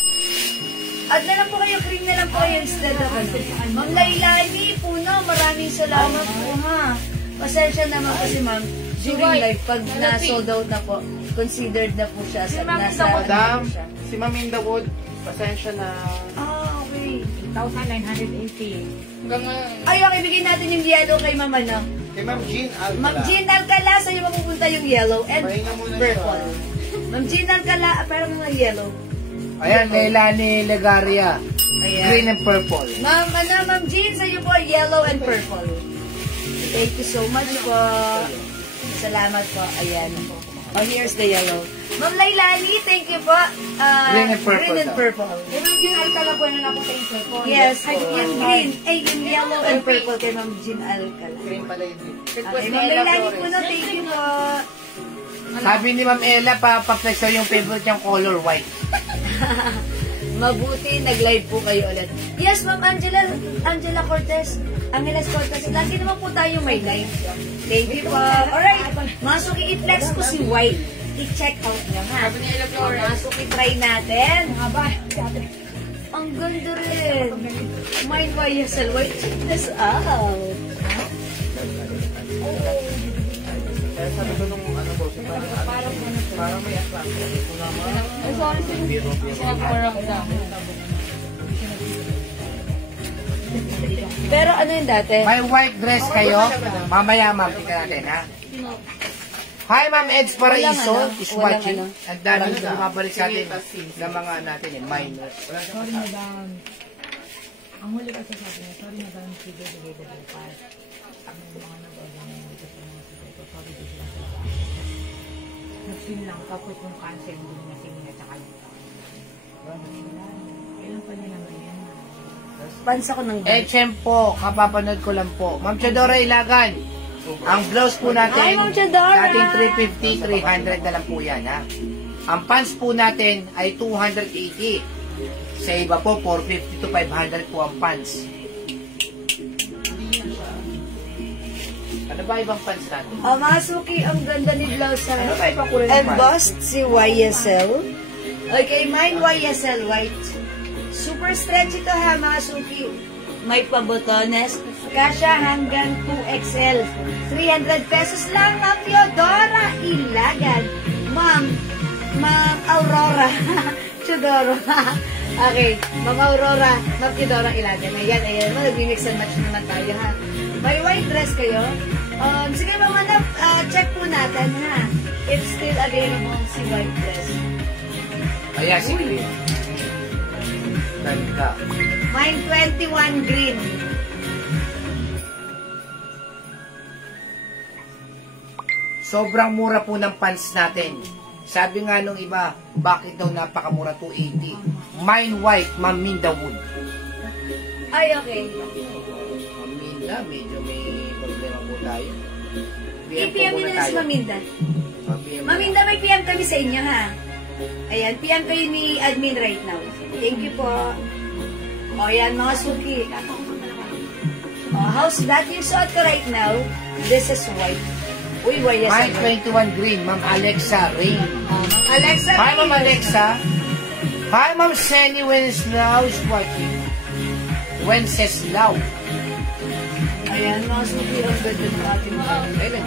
At na lang po kayo, cream na lang po kayo instead of ano. Ma'am Lailani, Puno, maraming salamat po ha. Pasensya naman kasi ma'am, during live, pag na-sold out na po, considered na po siya sa nasa... Madam, ano po siya. si Ma'am Inda Wood, pasensya na. Ah, okay. 1,980. Hanggang ngayon. Ay, okay, bigyan natin yung yellow kay Ma'am ano. Kay Ma'am Jean Alcala. Ma'am Jean Alcala, sa'yo mapupunta yung yellow and Pahinga muna purple. siya. Ma'am Jean Alcala, pero mga yellow. Ayan, Leilani Legaria, Ayan. green and purple. Ma'am Jean, sa'yo po yellow and purple. Thank you so much po. Salamat po. Ayan. Oh, here's the yellow. Ma'am Lailani, thank you po. Green and purple Green and daw. purple. Yung Jean Alcala po na po sa purple. Yes, yung green. Ay, yung yellow and purple kay Ma'am Jean Alcala. Cream pala yun. Okay, Ma'am Lailani po na, thank you po. Sabi ni Ma'am Ella, papaplex daw yung favorite niyang color, white. Mabuti, nag-live po kayo ulit. Yes, Ma'am Angela Cortez. Angeles Cortez. Lagi naman po tayo may live. Thank you po. Alright, masok i-flex ko si White. I-check out niya ha. Sabi ni Ella Flores. Masok i-try natin. Ang ganda rin. Mine YSL White. Check this out. Kaya sabi ko nung ano Parang may attraction. Ito naman. Ay, sorry, sinagparamdam. Pero ano yung dati? May white dress kayo? Mamaya, ma'am, tingnan natin, ha? Hi, Ma'am Eds Paraiso Walang is ano, watching. walang Ang dami bumabalik sa atin ng mga natin, minor. Sorry, madam. Ang huli kasi sabi niya, sorry, madam, sige, sige, pa. Ang mga nag-order na yung dito sa mga sige ko, sorry, dito lang sila. Nagsin lang, tapos yung cancel, hindi na sige na tsaka yung kailan pa niya naman yan? Pants ako ng Tsempo, kapapanood ko lang po. Ma'am Chedora Ilagan, ang blouse po natin, Hi, Ma'am Chedora! ating 350, 300 na lang po yan, ha? Ang pants po natin ay 280. Sa iba po, 450 to 500 po ang pants. Ano ba ibang pants natin? Masuki, ang ganda ni blouse sa Ano ba ibang kulay ng pants? embossed si YSL. Okay, mine YSL white. Super stretchy to ha, Masuki. May pabotones. Kasha hanggang 2XL. 300 pesos lang, Ma'am Teodora Ilagan. Ma'am Aurora. Chudoro. Okay, Ma'am Aurora, Ma'am Teodora Ilagan. Ayan. Mag-mix and match naman tayo ha. May white dress kayo? Sige Ma'am, check po natin ha. If still available si white dress. Ayan, sige. Ganda. Mine 21 green. Sobrang mura po ng pants natin. Sabi nga nung iba, bakit daw napakamura 280? Mine white, Ma'am Minda Wood. Ay, okay. Ma'am Minda, medyo may problema po tayo. I-PM nyo na si Maminda. PM Maminda, may PM kami sa inyo ha. Ayan, PM kayo ni admin right now. Thank you po. O yan, mga suki. O, how's that yung suot ko right now? This is white. Uy, yes. Mine 21 green, Ma'am Alexa Rain. Alexa. Hi, Ma'am Alexa. Hi, Ma'am Senny Wenceslao is watching. Wenceslao. Ayan, mga suki. Ang ganda ng ating Ayun.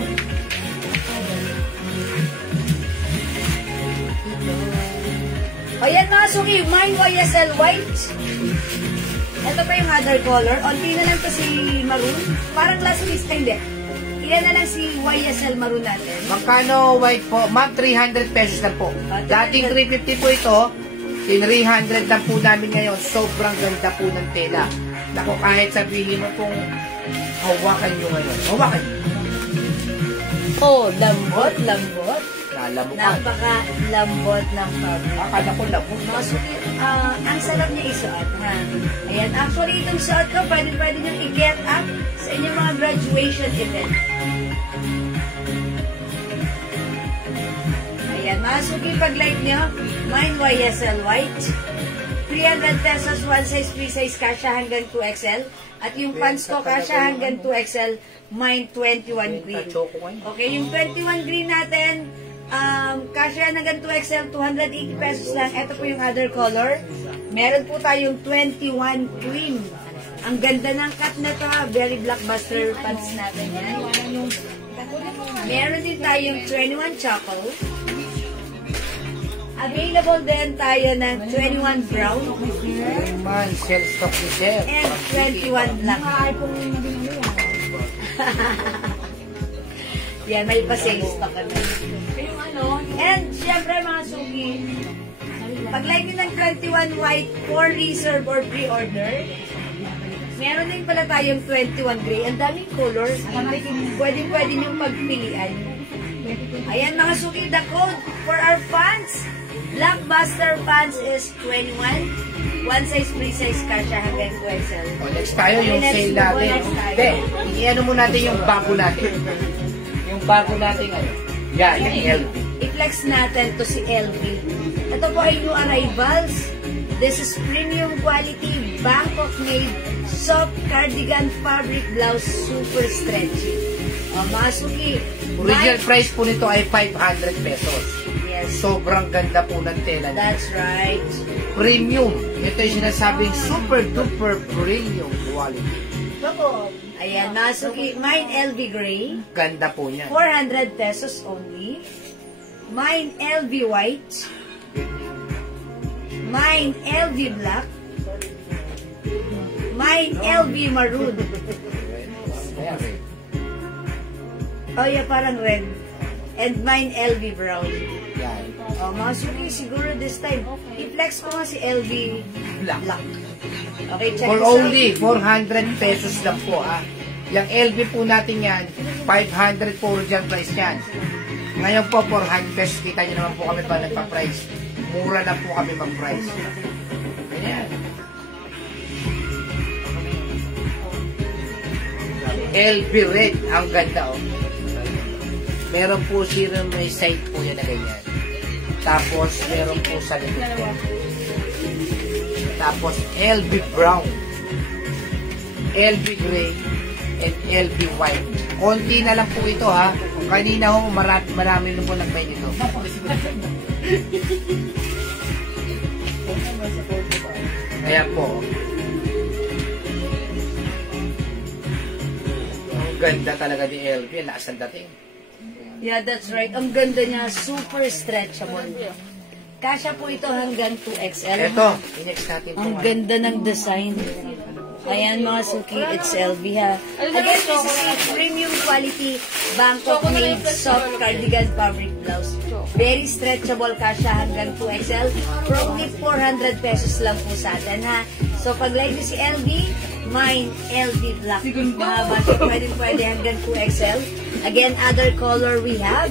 Ayan mga suki, mine YSL white. Ito pa yung other color. Onti na lang to si maroon. Parang last piece, hindi. Iyan na lang si YSL maroon natin. Magkano white po? Ma'am, 300 pesos na po. Dating 350 po ito, 300 lang po namin ngayon. Sobrang ganda po ng tela. Naku, kahit sabihin mo kung hawakan nyo ngayon. Hawakan nyo. Oh, lambot. Lalamukan. Napaka-lambot ng fabric. Akala ko lamok. Mga suki, ang sarap niya isuot, ha? Ayan, actually, itong suot ko, pwede nyo i-get up sa inyong mga graduation event. Ayan, mga suki, pag-like nyo, mine YSL white. 300 pesos, one size, free size, kasha hanggang 2XL. At yung pants ko, kasha hanggang 2XL, mine 21 green. Okay, yung 21 green natin, kasha hanggang 2XL, 280 pesos lang. Ito po yung other color. Meron po tayong 21 cream. Ang ganda ng cut na to, very blockbuster pants natin yan. Meron din tayong 21 chocolate. Available din tayo ng 21 brown Man, sell stock ni Sir. and 21 black. Yan, may pa-sale stock kami. And syempre mga suki, pag-like nyo ng 21 white for reserve or pre-order, meron din pala tayong 21 gray. Ang daming color. Pwede nyo magpilian. Ayan mga suki, the code for our fans. Blockbuster pants is 21. One size, free size, kasha hanggang 2XL. O, next tayo, yung sale natin. Hindi, i-ano mo natin yung bago natin. Yung bago natin, ano? Yan, yung LV. I-flex natin to si LV. Ito po ay new arrivals. This is premium quality, Bangkok made, soft cardigan fabric blouse, super stretchy. O, mga suki. Original price po nito ay 500 pesos. Yes. Sobrang ganda po ng tela niya. That's right. Premium. Ito yung sinasabing super duper premium quality. Ayan, Masuki, mine LV Gray. Ganda po niya. 400 pesos only. Mine LV White. Mine LV Black. Mine LV Maroon. Oh yeah, parang red. And mine LV Brown. Yan. Oh, Masuki, siguro this time, i-flex ko nga si LV Black. Okay, check For this out. only 400 pesos lang po, ah. Yung LV po natin yan, 500 po original price yan. Ngayon po, 400 pesos. Kita nyo naman po kami pa nagpa-price. Mura na po kami mag-price. Ayan. LV Red. Ang ganda, oh. Meron po siya may side po yan na ganyan. Tapos, meron po sa likod po. Tapos, LV Brown. LV Gray. And LV White. Konti na lang po ito, ha. Kung kanina ho, marami na po nagpay nito. Ayan po. Ang ganda talaga ni LV. Lakas ang dating. Yeah, that's right. Ang ganda niya, super stretchable. Kasya po ito hanggang 2XL. Ito, i-next natin po. Ang ganda ng design. Ayan mga suki, it's LV ha. Again, this is a premium quality Bangkok made soft cardigan fabric blouse. Very stretchable, kasya hanggang 2XL. For only 400 pesos lang po sa atin ha. So pag like nyo si LV, mine LV black. Mahaba siya, pwede hanggang 2XL. Again, other color we have,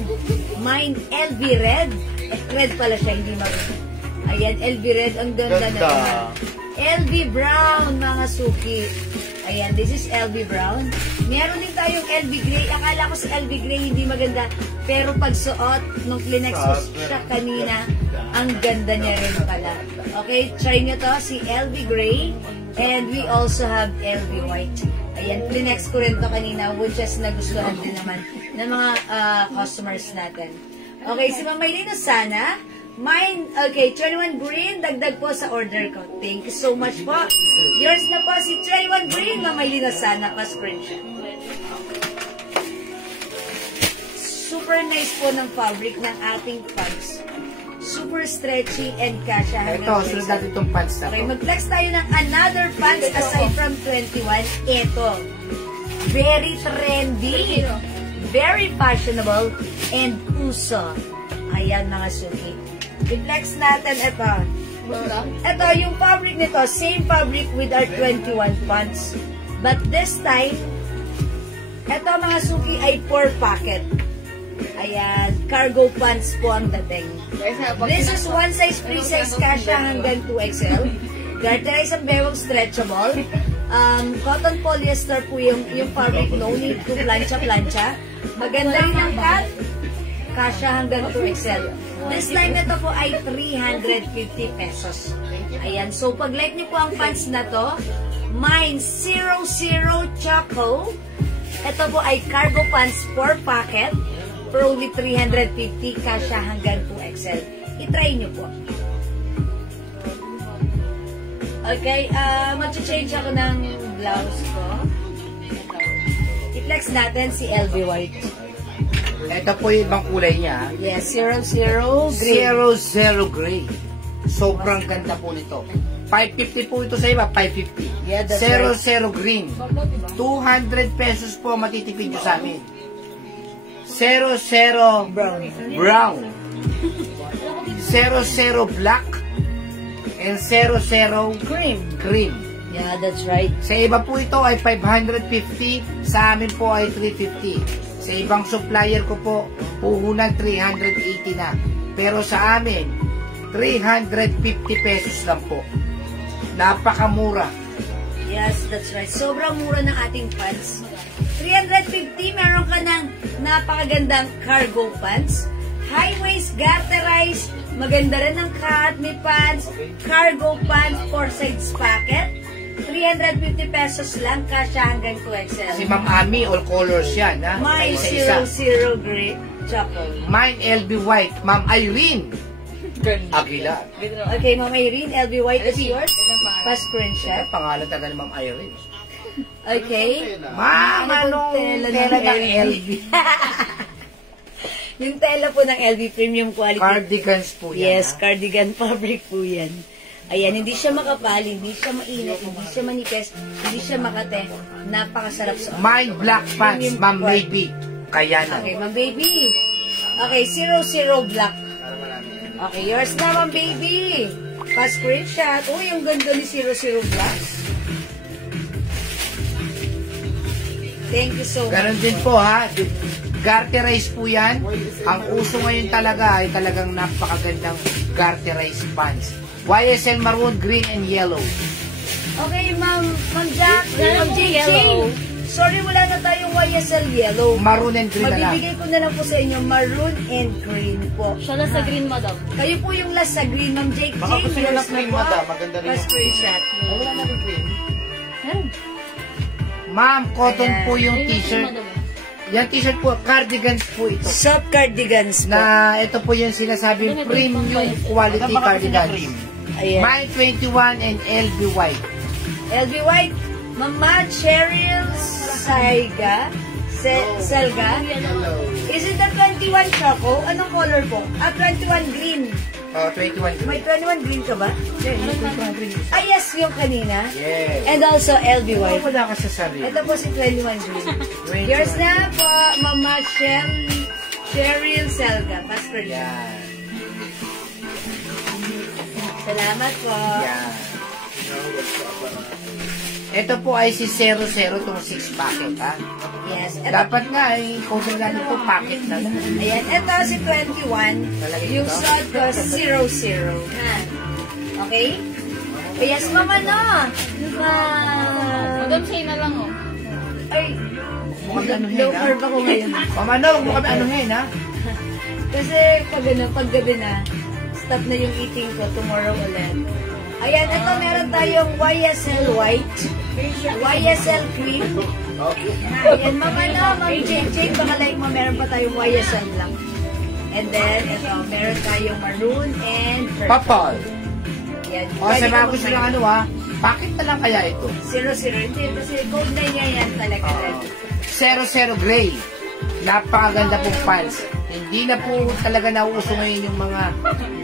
mine LV red. Red pala siya, hindi maroon. Ayan, LV red, ang ganda na naman. LV brown, mga suki. Ayan, this is LV brown. Meron din tayong LV gray. Akala ko si LV gray hindi maganda. Pero pag suot, nung klinex ko siya kanina, ang ganda niya rin pala. Okay, try nyo to, si LV gray. And we also have LV white. Ayan, klinex ko rin to kanina, which is nagustuhan din naman ng mga customers natin. Okay, si Mamaylino sana. Mine, okay, 21 green, dagdag po sa order ko. Thank you so much po. Yours na po si 21 green, Mamaylino sana, pa-screenshot. Super nice po ng fabric ng ating pants. Super stretchy and kasha. Ito, sunod natin itong pants na Okay, to. mag-flex tayo ng another pants aside from 21. Ito. Very trendy. Very fashionable and uso. Ayan mga suki. I-flex natin ito. Ito, yung fabric nito, same fabric with our 21 pants. But this time, ito mga suki ay 4 pocket. Ayan, cargo pants po ang dating. This is one size, free size kasha hanggang 2XL. Garterize ang bewang stretchable. Cotton polyester po yung fabric, no need to plancha-plancha. Maganda rin ang cut. Kasha hanggang 2XL. This time ito po ay 350 pesos. Ayan, so pag like niyo po ang pants na to, mine 00 Choco. Ito po ay cargo pants 4 pocket for only 350, kasha hanggang 2XL. I-try niyo po. Okay, mag-change ako ng blouse ko. Ito. I-flex natin si LV White. Ito po yung ibang kulay niya. Yes, 00 gray. 00 gray. Sobrang ganda po nito. 550 po ito sa iba, 550. Yeah, that's 00 green. 200 pesos po matitipid nyo sa amin. 00 brown. 00 black. And 00 cream. Yeah, that's right. Sa iba po ito ay 550. Sa amin po ay 350. Sa ibang supplier ko po, puhunan 380 na. Pero sa amin, 350 pesos lang po. Napakamura. Yes, that's right. Sobrang mura ng ating pants. 350, meron ka ng napakagandang cargo pants. High waist, garterized, maganda rin ang cut, may pants, cargo pants, 4 sides packet. 350 pesos lang, kasha hanggang 2XL. Si Ma'am Ami, all colors yan. Ha? Mine Isa-isa. 00 gray chocolate. Mine LB White. Ma'am Irene. Ganda. Aguilar. Okay, Ma'am Irene, LB White is yours. Pa-screenshot. Ang pangalan taga ni Ma'am Irene. Okay. Ma'am, anong tela ng LV? Yung tela po ng LV Premium Quality. Cardigans po yan. Yes, cardigan fabric po yan. Ayan, hindi siya makapal, hindi siya mainit, hindi siya manipis, hindi siya makate. Napakasarap sa Mine black pants, Ma'am Baby. Kaya na. Okay, Ma'am Baby. Okay, 00 black. Okay, yours na, Ma'am Baby. Pa-screenshot. Uy, yung ganda ni 00 black. Thank you so much. Ganon din po ha. Garterize po yan. Ang uso ngayon talaga ay talagang napakagandang garterize pants. YSL maroon, green, and yellow. Okay, Ma'am Jack, Ma'am JJ. Sorry, wala na tayong YSL yellow. Maroon and green na lang. Mabibigay ko na lang po sa inyo, maroon and green po. Siya na sa green, madam. Kayo po yung last sa green, Ma'am Jake. Baka gusto nyo lang green, madam. Maganda rin yung Pa-screenshot. wala na rin green. Ma'am, cotton po yung t-shirt. Yung t-shirt po, cardigans po ito. Soft cardigans po. Na ito po yung sinasabing premium quality cardigans. Ayan. Mine 21 and LB White. LB White, Mama Cheryl Saiga. Selga. Is it the 21 choco? Anong color po? 21 green. 21 green. May 21 green ka ba? Ah, yes, yung kanina. Yes. And also LB White. Wala ka sa sarili. Ito po si 21 green. Yours na po, Mama Cheryl Selga. Pastor. Yan. Salamat po. Yan. Ito po ay si 00 itong 6 packet, ha? Yes. Ito, Dapat nga ay cover natin po packet na. ayan. Ito si 21. Yung suot ko, 00. Ha? Okay? Yes, Mama na. Madam, siya na lang, oh. Ay, Mukhang anuhin, low ha? carb ako ngayon. Mama, no, huwag mo kami anuhin, ha? Kasi pag gabi na, stop na yung eating ko tomorrow ulit. Ayan, ito meron tayong YSL white, YSL cream. Ayan, Mama na, Ma'am JJ, baka like mo, meron pa tayong YSL lang. And then, ito, meron tayong maroon and purple. Papal. Ayan. O, sa mga gusto ng ano, ha? Packet na lang kaya ito? 00. Hindi, kasi code na niya yan talaga. 00 gray. Napakaganda pong pants. Hindi na po talaga nauuso ngayon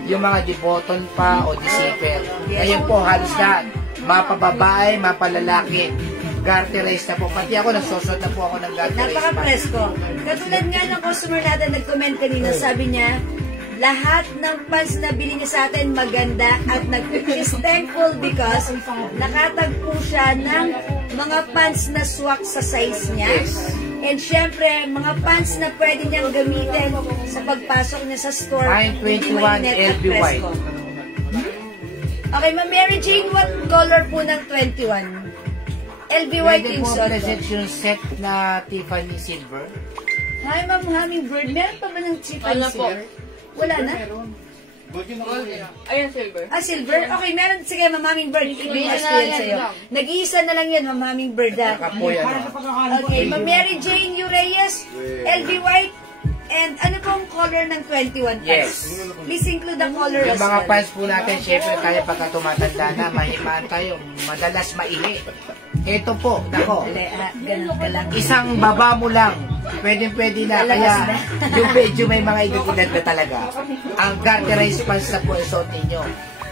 yung mga di-button pa o di-zipper. Ngayon po halos lahat. Mapababae, mapalalaki. Garterize na po. Pati ako, nagsusot na po ako ng garterize pants. Napaka-presko. Katulad nga ng customer natin nag-comment kanina, sabi niya, lahat ng pants na bili niya sa atin maganda at is thankful because nakatagpo siya ng mga pants na swak sa size niya. And syempre, mga pants na pwede niyang gamitin sa pagpasok niya sa store. Mine 21 LB White. Okay, Ma'am Mary Jane, what color po ng 21? LB White Pwede yung po suot ko. present yung set na Tiffany Silver. Hi, Ma'am Hummingbird. Meron pa ba ng Tiffany Wala po. Silver? Wala na? Ayan, silver. Ah, silver? Okay, meron. Sige, Ma'am Hummingbird. I-ask ko yan sa'yo. Nag-iisa na lang yan, Ma'am Hummingbird. Saka po yan. Okay, Ma'am Mary Jane Ureyes, LB White, and ano pong color ng 21 pants? Yes. Please include the color Yung as mga well. pants po natin, syempre tayo pagka tumatanda na, mahimaan tayo, madalas maihi. Ito po, nako, Ganun ka lang. isang baba mo lang, pwede na, kaya yung medyo may mga edad na talaga. Ang garterized pants na po isuot ninyo.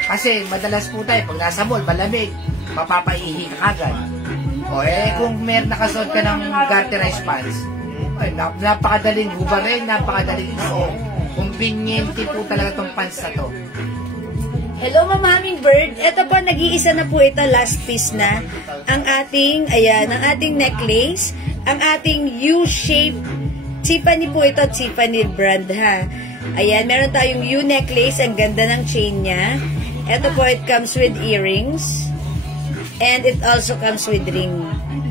Kasi madalas po tayo, pag nasa mall, malamig, mapapaihi ka agad. O kung nakasuot ka ng garterized pants, ay, napakadaling hubarin, napakadaling isuot. Convenient po talaga itong pants na to. Hello, Ma'am Hummingbird. Ito po, nag-iisa na po ito, last piece na. Ang ating, ayan, ang ating necklace, ang ating U-shape, Tiffany po ito, Tiffany brand ha. Ayan, meron tayong U-necklace, ang ganda ng chain niya. Ito po, it comes with earrings. And it also comes with ring.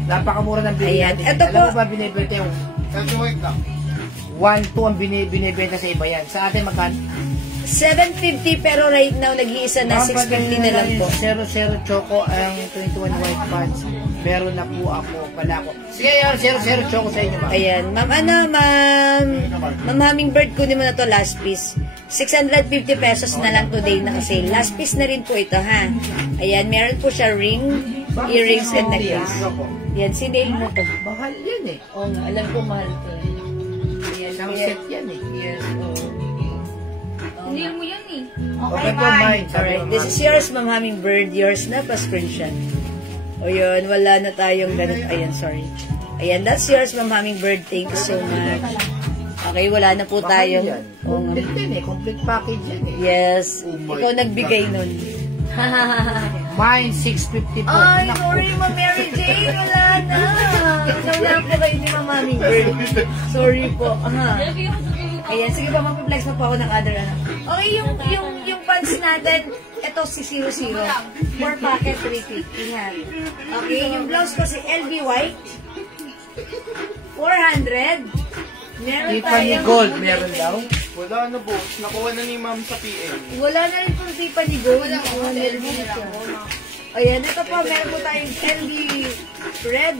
Napakamura ng bilihan. Ayan, ito Alam mo po. ba binibenta yung 1-2 ang binibenta sa iba yan. Sa atin magkano? 750 pero right now nag-iisa na 650 na lang po. 00 Choco ang 21 white pants. Meron na po ako, pala ako. Sige, yan, 00 Choco sa inyo, ma'am. Ayan, ma'am, ma'am Hummingbird, kunin mo na to last piece. 650 pesos na lang today na kasi. Last piece na rin po ito, ha? Ayan, meron po siya ring, earrings, and necklace. Yan, sinale mo to. Mahal yan eh. Oo nga, alam ko mahal to. Ayan, Isang set yan eh. Yes, oo. Hindi mo yan eh. Okay po, mine. Alright, this is yours, Ma'am Hummingbird. Yours na, pa-screenshot. O yun, wala na tayong ganun. Ayan, sorry. Ayan, that's yours, Ma'am Hummingbird. Thank you so much. Okay, wala na po tayo. Oo nga. Complete yan eh. Complete package yan eh. Yes. Oh my Ikaw nagbigay nun. Mine, 650 po. Ay, Naku. sorry, Ma'am Mary Jane. Wala na. Ikaw na po kayo ni Ma'am Hummingbird. Sorry po. Aha. Ayan, sige pa, mag-flex na po ako ng other ano. Okay, yung pants natin, ito si 00. 4 packet, 350. Yan. Okay, yung blouse ko si LB White. 400. Meron Tiffany tayong... Gold, meron daw. Wala na, boss. Nakuha na ni ma'am sa PM. Wala na rin pong Tiffany Gold. Wala LB siya. Ayan, ito po, meron po tayong LB Red,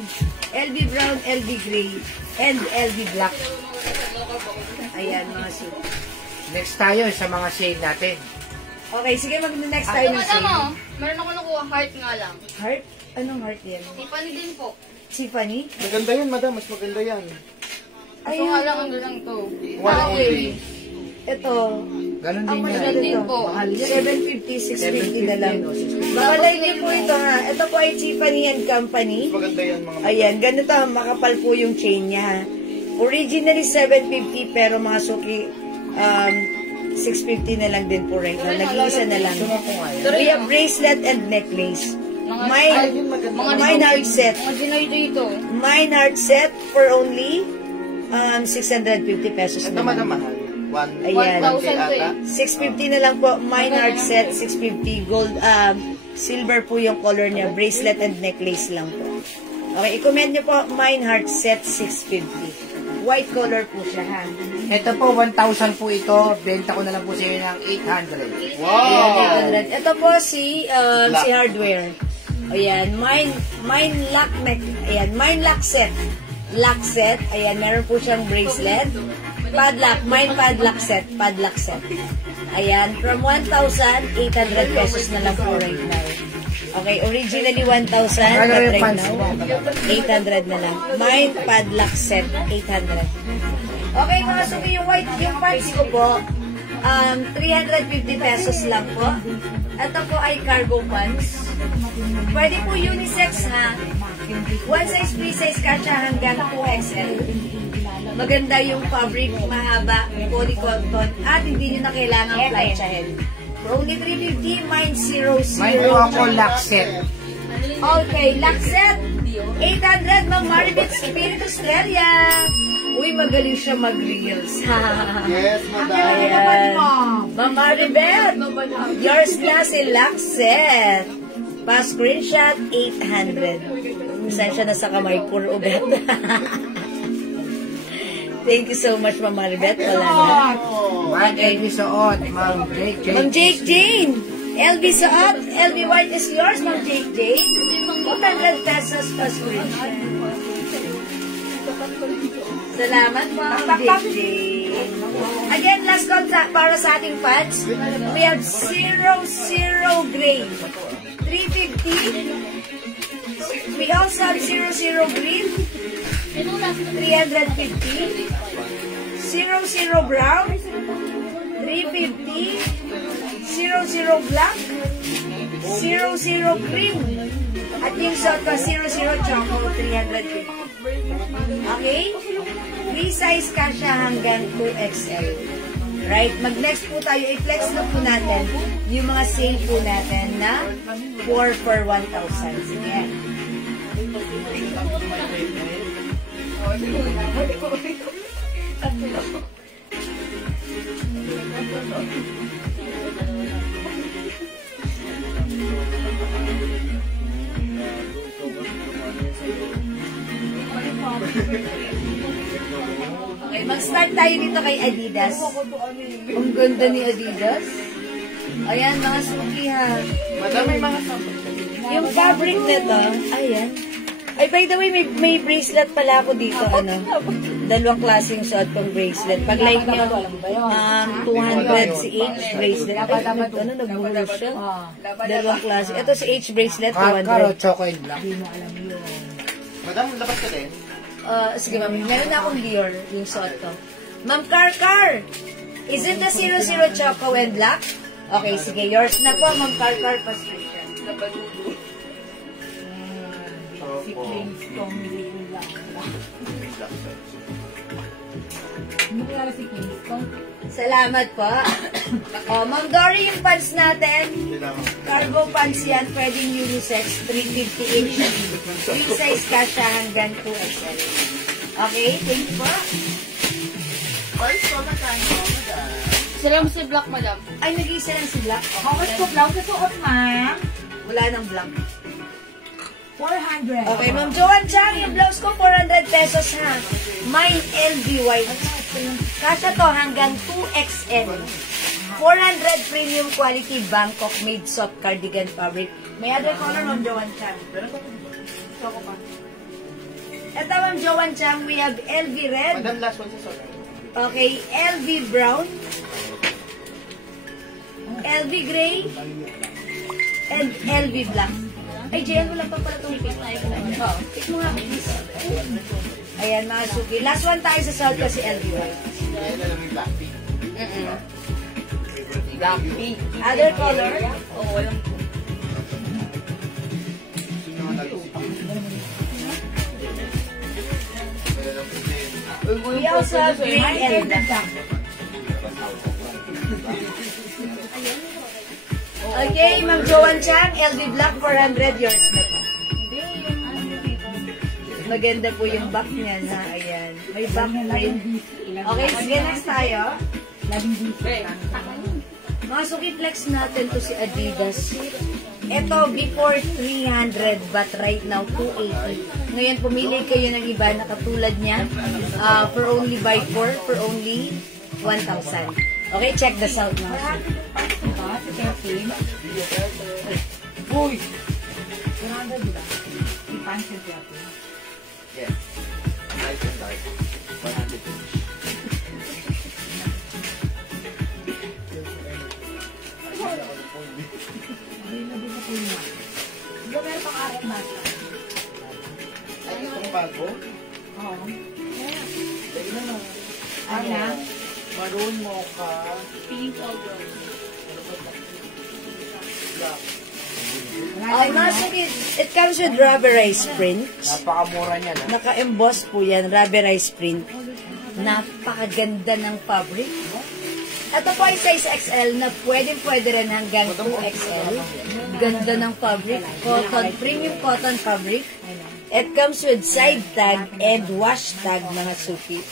LB Brown, LB Gray, and LB Black. Ayan, mga suit. Next tayo sa mga shade natin. Okay, sige, mag-next tayo ng Madam, sale. meron ako nakuha heart nga lang. Heart? Anong heart yan? Tiffany din po. Tiffany? Maganda yan, madam. Mas maganda yan. Ito nga lang, ano lang to. 180. Ito. Ganon Ang din yan. maganda din ito. po. Mahal yan. 750, 650 na lang. 750, Makalay niyo po ito ha. Ito po ay Tiffany and Company. Mas maganda yan, mga madam. Ayan, ganito, makapal po yung chain niya. Originally 750 pero mga suki 650 na lang din po right now. Nag-iisa na lang. We have bracelet and necklace. Mine heart set. Mga Ginoy dito. Mine heart set for only 650 pesos Ito, na madam, lang. mahal. Ayan. 1,000 to eh. 650 na lang po. Mine heart set, 650. Gold, silver po yung color niya. Bracelet and necklace lang po. Okay, i-comment niyo po, Mine heart set, 650. White color po siya, ha? Ito po, 1,000 po ito. Benta ko na lang po sa inyo ng 800. Wow! Ito po si hardware. Ayan, mine lock neck. Ayan, mine lock set. Lock set. Ayan, meron po siyang bracelet. Padlock, mine padlock set. Padlock set. Ayan, from 1,800 pesos na lang po right now. Okay, originally 1,000, but right now, 800 na lang. Mine padlock set, 800. Okay, mga suki, yung white, yung pants ko po, 350 pesos lang po. Ito po ay cargo pants. Pwede po unisex, ha? One size, free size ka siya hanggang 2XL. Maganda yung fabric, mahaba, polycotton, at hindi nyo na kailangan flight ahead. For only 350, mine 00. Mine po ako lock set. Okay, lock set. 800, Ma'am Maribet Spiritu Estrella. Uy, magaling siya mag-reels. Yes, madam. Ayan. Ma'am Maribet, yours na si lock set. Pa-screenshot, 800. Pasensya na sa kamay, puro ugat. Thank you so much, Ma'am Maribet. Wala na. Ma'am LB Suot, Ma'am Jake Jane. Ma'am Jake Jane. LB Saab, LB White is yours, Ma'am Jake Jane. 200 pesos pa screenshot. Salamat, Ma'am Jake Jane. Again, last call para sa ating pads. We have 00 gray. 350. We also have 00 green. 350. 00 brown. 350. 00 black. 00 cream. At yung suot ko, 00 choco, 350. Okay? Free size ka siya hanggang 2XL. Right? Mag-next po tayo. I-flex na po natin yung mga sale po natin na 4 for 1,000. Sige. Okay, mag-start tayo dito kay Adidas. Ang ganda ni Adidas. Ayan, mga suki ha. Madam, may mga sample. Yung fabric nito, ayan. Ay, by the way, may bracelet pala ako dito, ano. Dalawang klaseng suot kong bracelet. Pag like nyo, 200 si H bracelet. Ay, ano, nagbulo siya. Dalawang klase. Ito si H bracelet, Karo, 200. choco and black. Madam, labas ka din. Sige, ma'am. Meron na akong Dior, yung suot ko. Ma'am Car, is it the 00 Choco and Black? Okay, sige. Yours na po, Ma'am Car, frustration. Si Kingston. Hindi ko alam si Kingston. Salamat po. Ma'am Dory, yung pants natin, cargo pants yan, pwedeng unisex, 350 each. Free size kasha hanggang 2XL. Okay, thank you po. Sila mo si Black, madam. Ay, nag-iisa lang si Black. How much po blouse na suot, ma'am? Wala nang Black. 400. Okay, Ma'am Joanne Chang, yung blouse ko, 400 pesos ha. Mine LV white. Kasha to hanggang 2XL. 400 premium quality Bangkok made soft cardigan fabric. May other color, Ma'am Joanne Chang. Choco pa. Ito, Ma'am Joanne Chang, we have LV red. Madam, last one sa soda. Okay, LV brown. LV gray. And LV black. Ay, Jen, wala pa pala itong pick. Oo. Pick mo nga, please. Ayan, mga suki. Last one tayo sa salt kasi LV white. Ayan na lang yung black pink. Black pink. Other color? Oo, walang Sino nga nag-isip yun? Meron lang puti. We also have gray and black. Okay, Ma'am Joanne Chang, LV Black, 400, yours na po. Maganda po yung back niya na, ayan. May back print. Okay, sige, next tayo. Mga suki flex natin to si Adidas. Ito, before 300, but right now, 280. Ngayon, pumili kayo ng iba na katulad niya. For only buy 4, for only 1,000. Okay, check this out mga suki. Uy! 400 ba? I-pencil siya po. Yes. Light and dark. 100 each. Hindi, meron pang arat bata. Ay, itong bago? Oo. Dali na lang. Ano na? Maroon mo ka. pink or brown. Okay, mga suki, it comes with rubberized print. Napakamura niyan. Ha? Naka-emboss po yan, rubberized print. Napakaganda ng fabric. Ito po ay size XL na pwede rin hanggang 2XL. Ganda ng fabric. Cotton, premium cotton fabric. It comes with side tag and wash tag, mga suki.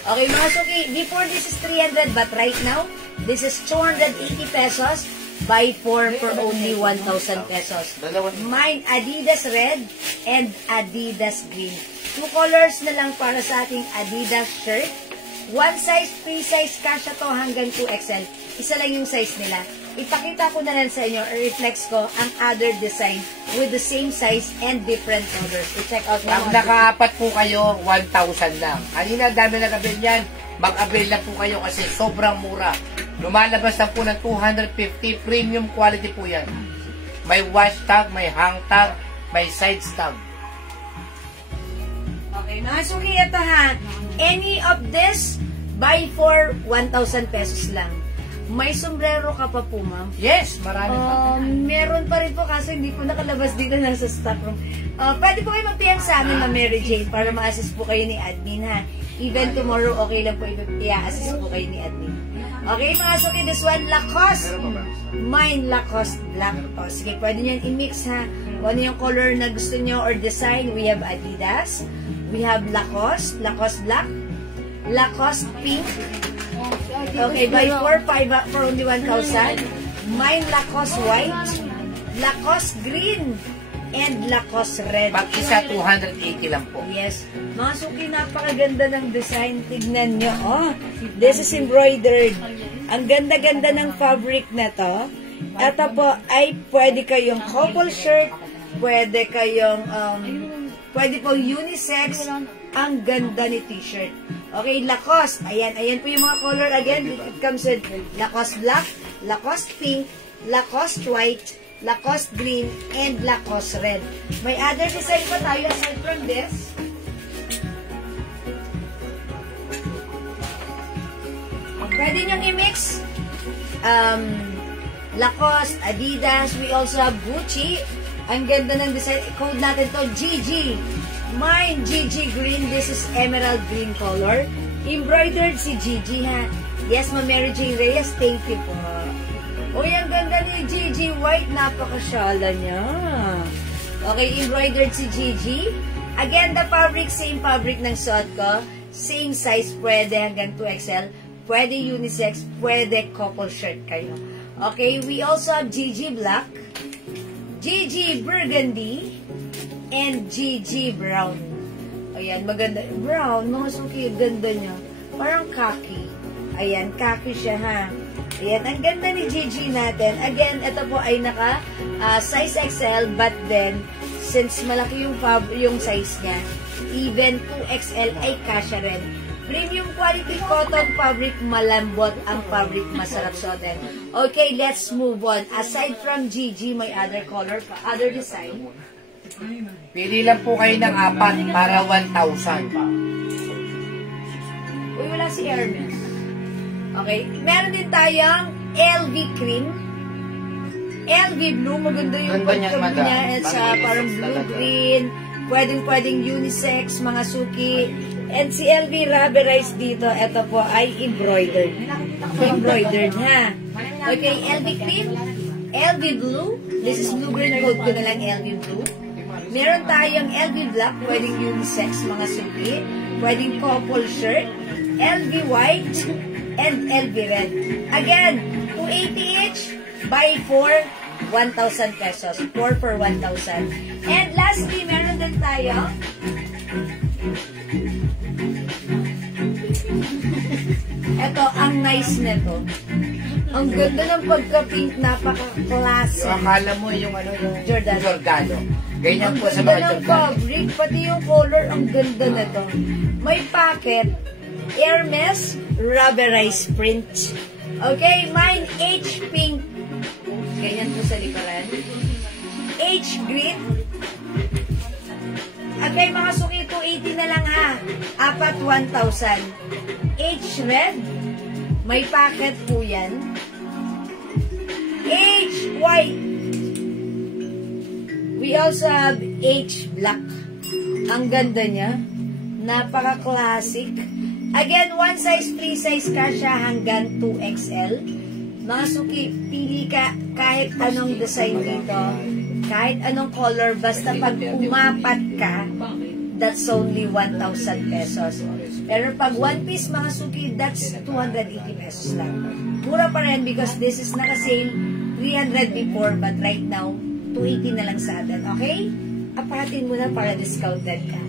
Okay, mga suki, before this is 300, but right now, this is 280 pesos. Buy 4 for only 1,000 pesos. Mine, Adidas red and Adidas green. 2 colors na lang para sa ating Adidas shirt. One size, free size, kasha to hanggang 2XL. Isa lang yung size nila. Ipakita ko na lang sa inyo, i-reflex ko ang other design with the same size and different colors. I-check out Pag mo. nakaapat po kayo, 1,000 lang. Kanina, dami nag-avail yan. Mag-avail na po kayo kasi sobrang mura. Lumalabas na po ng 250. Premium quality po yan. May wash tag, may hang tag, may side tag. Okay, mga suki, ito ha. Any of this, buy for 1,000 pesos lang. May sombrero ka pa po, ma'am? Yes, marami pa. Meron pa rin po kasi hindi po nakalabas dito na sa stock room. Pwede po kayo mag-PM sa amin, Ma'am Mary Jane, para ma-assist po kayo ni admin, ha? Even tomorrow, okay lang po i-assist po kayo ni admin. Okay, mga suki, this one, Lacoste. Mine, Lacoste Black. O, sige, pwede nyo i-mix, ha? Kung ano yung color na gusto nyo or design, we have Adidas, we have Lacoste, Lacoste Black, Lacoste Pink. Okay, buy 4, 5 for only 1,000. Mine, Lacoste White, Lacoste Green, and Lacoste Red. Pag isa, 280 lang po. Yes. Mga suki, napakaganda ng design. Tignan nyo. Oh, this is embroidered. Ang ganda-ganda ng fabric na to. Ito po ay pwede kayong couple shirt, pwede kayong, pwede po unisex. Ang ganda ni t-shirt. Okay, Lacoste. Ayan po yung mga color. Again, it comes with Lacoste black, Lacoste pink, Lacoste white, Lacoste green, and Lacoste red. May other design pa tayo aside from this. Pwede niyong i-mix Lacoste, Adidas. We also have Gucci. Ang ganda ng design. Code natin to GG. Mine, GG green. This is emerald green color. Embroidered si GG, ha? Yes, Ma Mary Jane Reyes. Thank you po. Uy, ang ganda ni GG White. Napakasyala niya. Okay, embroidered si GG. Again, the fabric, same fabric ng suot ko. Same size, pwede hanggang 2XL. Pwede unisex, pwede couple shirt kayo. Okay, we also have GG Black, GG Burgundy, and GG Brown. Ayan, maganda. Brown, mga suki, ganda niya. Parang khaki. Ayan, khaki siya, ha? Ayan, ang ganda ni GG natin. Again, ito po ay naka size XL, but then, since malaki yung size niya, even 2XL ay kasya rin. Premium quality cotton fabric, malambot ang fabric, masarap suotin. Okay, let's move on. Aside from GG, may other color pa, other design. Pili lang po kayo ng 4 para 1,000. Uy, wala si Hermes. Okay, meron din tayong LV cream, LV blue, maganda yung pagkab niya, at sa parang blue-green, pwedeng unisex, mga suki. And si LV rubberized dito, ito po ay embroidered. Embroidered, ha? Okay, LV cream, LV blue, this is blue-green, code ko na lang LV blue. Meron tayong LV black, pwedeng unisex, mga suki. Pwedeng couple shirt, LV white, and LV red. Again, 280 each, buy 4, 1,000 pesos. 4 for 1,000. And lastly, meron din tayo ito, ang nice nito. Ang ganda ng pagka-pink, napaka-classic. Akala mo yung Giordano. Giordano. Ganyan po sa mga Ang ganda ng Giordano. fabric, pati yung color, ang ganda nito. May packet, Hermes rubberized print. Okay, mine H pink. Ganyan po sa likaran. H green. Okay, mga suki, 280 na lang, ha. 4, 1,000. H red. May packet po yan. H white. We also have H black. Ang ganda niya. Napaka-classic. Again, one size, free size ka siya hanggang 2XL. Mga suki, pili ka kahit anong design dito. Kahit anong color, basta pag umapat ka, that's only 1,000 pesos. Pero pag one piece, mga suki, that's 280 pesos lang. Mura pa rin because this is naka-sale 300 before, but right now, 280 na lang sa atin. Okay? Apatin mo na para discounted ka.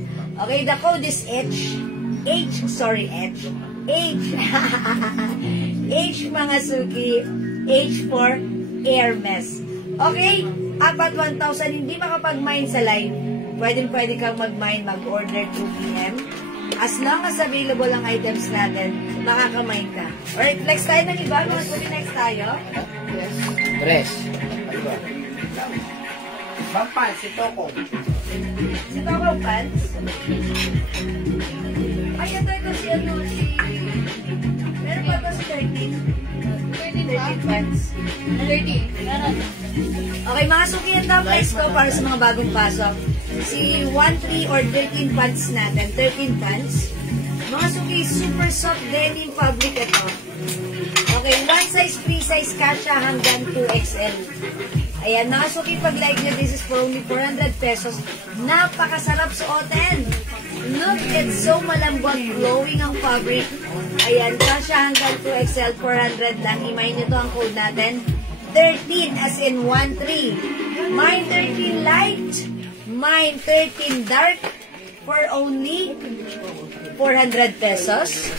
Okay, the code is H. H mga suki. H for Hermes. Okay? 4, 1,000. Hindi makapag-mine sa live. Pwede kang mag-mine, mag-order 2 p.m. As long as available ang items natin, makaka-mine ka. Alright, flex tayo ng iba. Mga suki, next tayo. Dress. Ano ba? Bampan, si Toko. Si Toko pants. Ay, ito si ano, si... Meron pa ito si 13 pants. 30. Okay, mga suki, ang top price ko para sa mga bagong pasok. Si 1, 3 or 13 pants natin. 13 pants. Mga suki, super soft denim fabric ito. Okay, one size, free size kasha hanggang 2XL. Ayan, mga suki, pag like nyo, this is for only 400 pesos. Napakasarap suotin. Look, it's so malambot, glowing ang fabric. Ayan, kasha hanggang 2XL, 400 lang. Imayin nyo to ang code natin. 13 as in 1, 3. Mine 13 light. Mine 13 dark for only 400 pesos.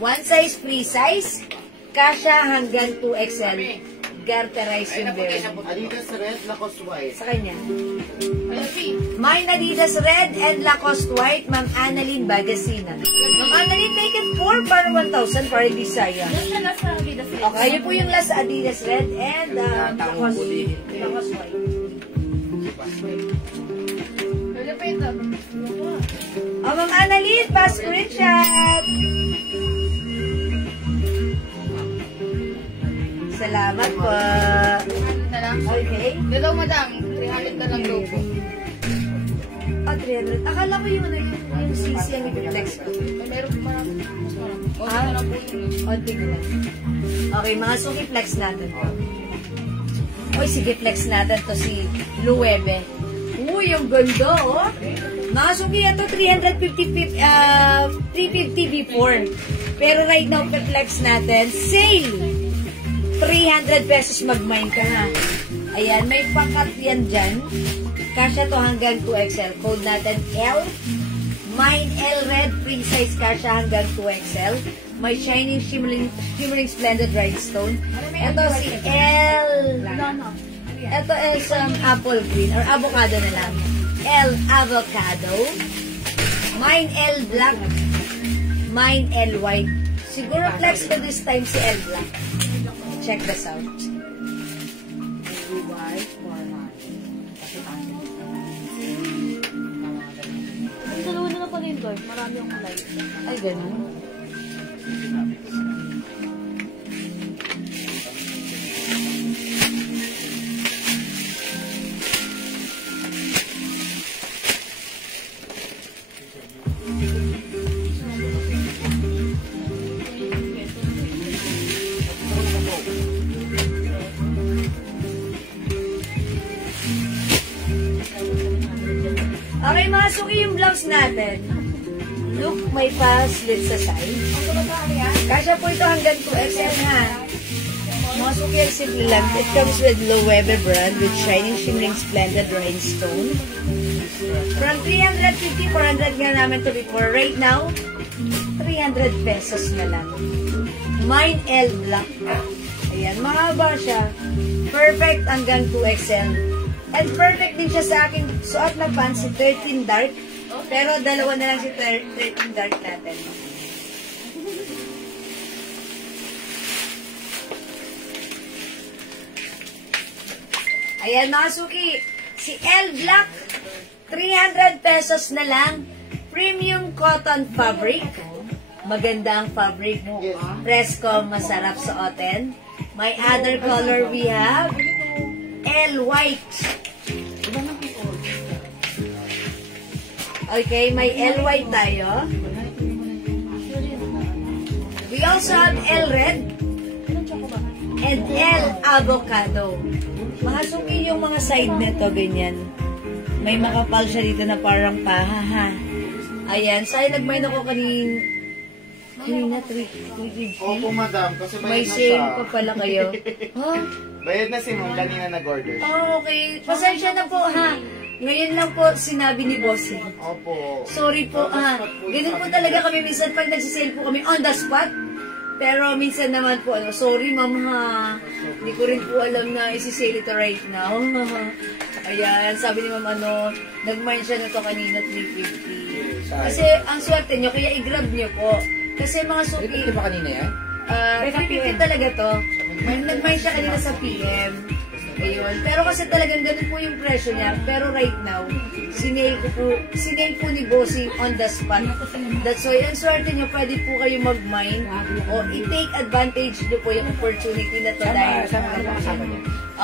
One size, free size. Kasha hanggang 2XL. Garterize yung bearing. Adidas Red, Lacoste White. Sa kanya. Ayun, Mine Adidas Red and Lacoste White, Ma'am Annalyn Bagasina. Ma'am Annalyn, make it 4 para 1,000 para hindi sayang. Yan siya nasa Adidas Red. Okay, yun po yung last Adidas Red and Lacoste White. Wala pa ito. Oh, Ma'am Annalyn, pa-screenshot! Salamat po. 300 na lang. Okay. Ito daw, madam. 300 na lang daw po. 300. Akala ko yung CC ang i-flex ko. Meron po marami. Mas marami. O, Ah? na lang po yun. Konti na lang. Okay, mga suki flex natin to. Uy, sige, flex natin to si Luwebe. Uy, yung ganda, oh. Mga suki, ito 350 before. Pero right now, flex natin. Sale! 300 pesos mag-mine ka na. Ayan, may pakat yan dyan. Kasha to hanggang 2XL. Code natin L. Mine L Red, free size kasha hanggang 2XL. May shining, shimmering splendid rhinestone. Ito si L. Ito is apple green or avocado na lang. L avocado. Mine L black. Mine L white. Siguro flex ko this time si L black. Check this out. Ang dalawa na lang pala yung doy. Marami yung light. Ay, ganun. Okay, mga suki yung blouse natin. Look, may pa-slit sa side. Kasya po ito hanggang 2XL ha. Mga suki, ang simple lang. It comes with Loewe brand with shining, shimmering, splendid rhinestone. From 350, 400 nga namin to before. Right now, 300 pesos na lang. Mine L black. Ayan, mahaba siya. Perfect hanggang 2XL. And perfect din siya sa aking suot na pants, si 13 dark. Pero dalawa na lang si 13 dark natin. Ayan mga suki, si L Black, 300 pesos na lang. Premium cotton fabric. Maganda ang fabric. Fresco, masarap suotin. My other color we have L white. Okay, may L white tayo. We also have L red and L avocado. Mahasuki yung mga side nito, ganyan. May makapal siya dito na parang paha, ha. Ayan, sa'yo nagmain ako kanina 350. Opo, madam, kasi May bayad na sale siya. pa pala kayo. Huh? Bayad na si Ma'am, kanina nag-order. Oh, okay. Pasensya na po, ha. Ngayon lang po sinabi ni Bossing. Opo. Sorry po, ha. Ganun po talaga kami minsan pag nagsisale po kami on the spot. Pero minsan naman po, sorry ma'am ha. Hindi ko rin po alam na isi-sale ito right now. Ayan, sabi ni ma'am nag-mine siya na to kanina 350. Kasi ang swerte nyo, kaya i-grab nyo po. Kasi mga suki, Di ba kanina yan? 350 talaga to. Nag-mine siya kanina sa PM. Ayun. Pero kasi talagang ganun po yung presyo niya. Pero right now, sinail po ni Bossing on the spot. That's why, ang swerte niyo, pwede po kayo mag-mine o i-take advantage nyo po yung opportunity na to dahil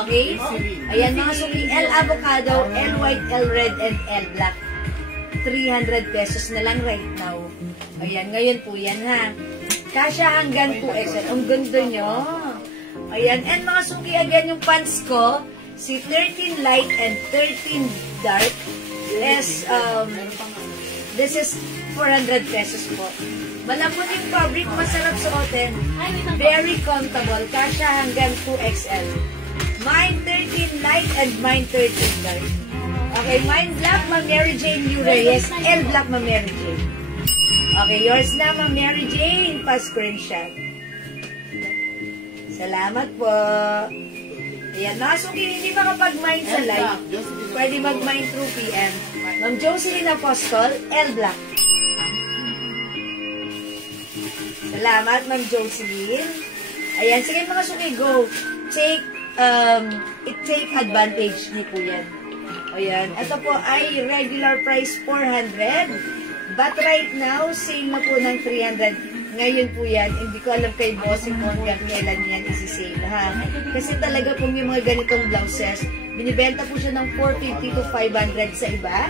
okay? Ayan, mga suki, L avocado, L white, L red, and L black. 300 pesos na lang right now. Ayan, ngayon po yan ha. Kasya hanggang 2XL. Ang ganda nyo. Ayan. And mga suki, again, yung pants ko, si 13 light and 13 dark is, this is 400 pesos po. Malambot yung fabric, masarap suotin. Very comfortable. Kasya hanggang 2XL. Mine 13 light and mine 13 dark. Okay, mine black, Ma'am Mary Jane U. Reyes. L black, Ma'am Mary Jane. Okay, yours na, Ma'am Mary Jane. Pa-screenshot. Salamat po. Ayan, nasukin, hindi makapag-mine sa live. Pwede mag-mine through PM. Ma'am Jocelyn Apostol, L black. Salamat, Ma'am Jocelyn. Ayan, sige mga suki, go. Take advantage niyo po yan. Ayan, ito po ay regular price 400. But right now, sale na po ng 300. Ngayon po yan, hindi ko alam kay bossing kung hanggang kailan yan isi-sale, ha? Kasi talaga po yung mga ganitong blouses, binibenta po siya ng 450 to 500 sa iba.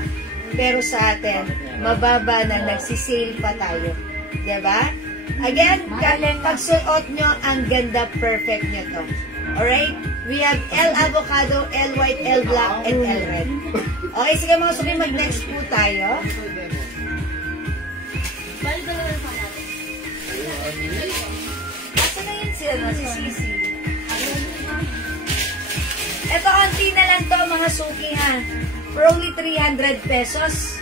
Pero sa atin, mababa na, nagsisale pa tayo. Diba? Again, pagsuot nyo, ang ganda, perfect nyo to. Alright? We have L avocado, L white, L black, and L red. Okay, sige mga suki, mag-next po tayo. Bali dalawa yung fan natin. Asa na yun si Sisi? Ito, onti na lang to mga suki, ha. For only 300 pesos.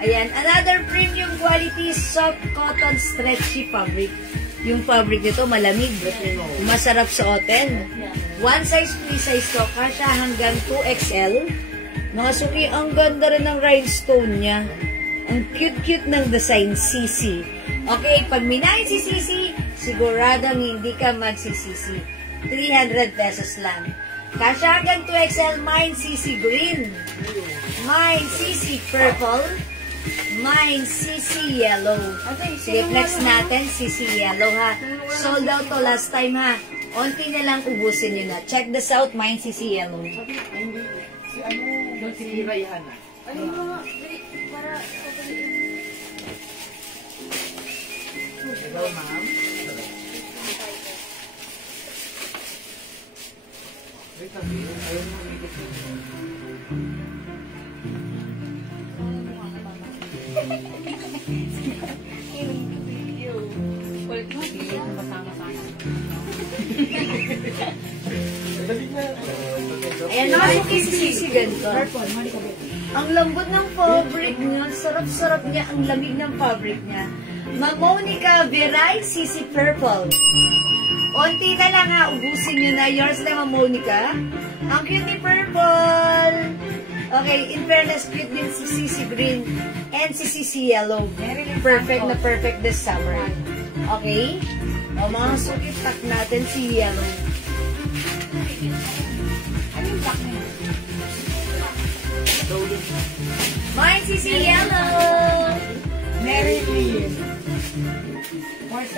Ayan, another premium quality soft cotton stretchy fabric. Yung fabric nito malamig, masarap suotin. One size, free size to, kasya hanggang 2XL. Mga suki, ang ganda rin ng rhinestone niya. Ang cute-cute ng design, Sisi. Okay, pag minahin si Sisi, siguradang hindi ka magsisisi. 300 pesos lang. Kasya hanggang 2XL, mine Sisi green. Mine Sisi purple. Mine, CC Yellow. Sige, flex natin, CC Yellow, ha. Sold out to last time, ha. Onti na lang, ubusin nyo na. Check this out, mine, CC Yellow. Si Rayhan. Ano yung mga, para Hello, ma'am. Ayan, nakasuki si Sisi ganito. Ang lambot ng fabric niya, sarap-sarap niya, ang lamig ng fabric niya. Ma'am Monica Veray, Sisi purple. Onti na lang, ha, ubusin nyo na. Yours na, Ma'am Monica. Ang cute ni purple. Okay, in fairness, cute din si Sisi green and si Sisi yellow. Perfect na perfect this summer. Okay? O, mga suki, pack natin si yellow. Ano yung black na yun? Mine, Sisi yellow! Mary Lee.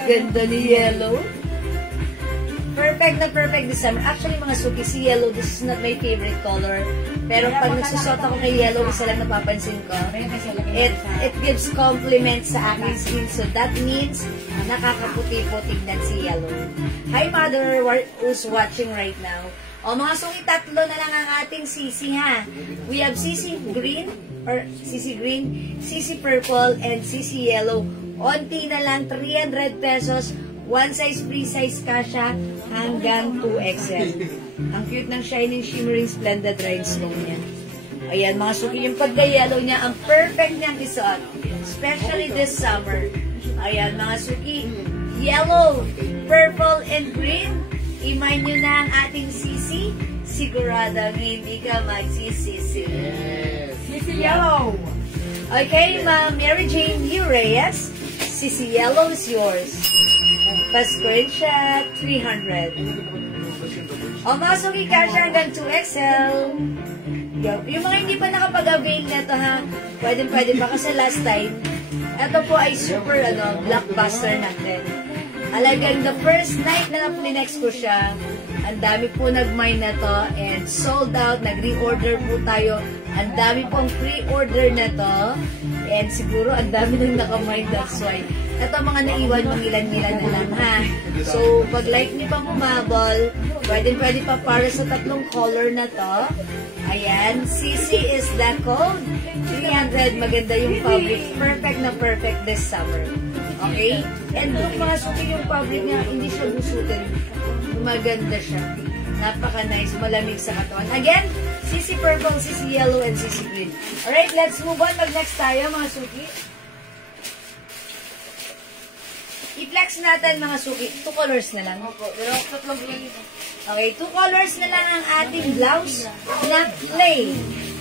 Ganda ni yellow. Perfect na perfect this summer. Actually, mga suki, si yellow, this is not my favorite color. Pero pag nagsusot ako kay yellow, isa lang napapansin ko. It gives compliment sa aking skin. So that means, nakakaputi po tignan si yellow. Hi, mother who's watching right now. O, mga suki, tatlo na lang ang ating sisi, ha. We have sisi green, sisi purple, and sisi yellow. Onti na lang, 300 pesos. One size, free size kasha hanggang 2XL. Ang cute ng shining, shimmering, splendid rhinestone niya. Ayan, mga suki, yung pagka-yellow niya, ang perfect niyang isuot. Especially this summer. Ayan, mga suki, yellow, purple, and green. Imay nyo na ang ating sisi. Siguradang hindi ka magsisisi. Sisi Yellow. Okay, Ma'am Mary Jane U. Reyes. Sisi Yellow is yours. Pa-screenshot, 300. O, mga suki, kasha hanggang 2XL. Yung mga hindi pa nakapag-avail na ito, ha, pwede pa kasi last time, ito po ay super, blockbuster natin. Alagang the first night na na-flinex ko siya, ang dami po nag-mine na to, and sold out, nag-reorder po tayo, ang dami pong pre-order na to, and siguro ang dami nang naka-mine, that's why. Ito mga naiwan mong ilan-ilan na lang, ha. So, pag like niyo pa bumabol, pwede pa para sa tatlong color na to. Ayan, CC is the code. 300, maganda yung fabric. Perfect na perfect this summer. Okay? And yung mga suki yung fabric niya, hindi siya busutin. Maganda siya. Napaka-nice, malamig sa katawan. Again, CC Purple, CC Yellow, and CC Green. Alright, let's move on. Mag-next tayo, mga suki. I-flex natin, mga suki. 2 colors na lang. Pero tatlong green. Okay, 2 colors na lang ang ating blouse na plain.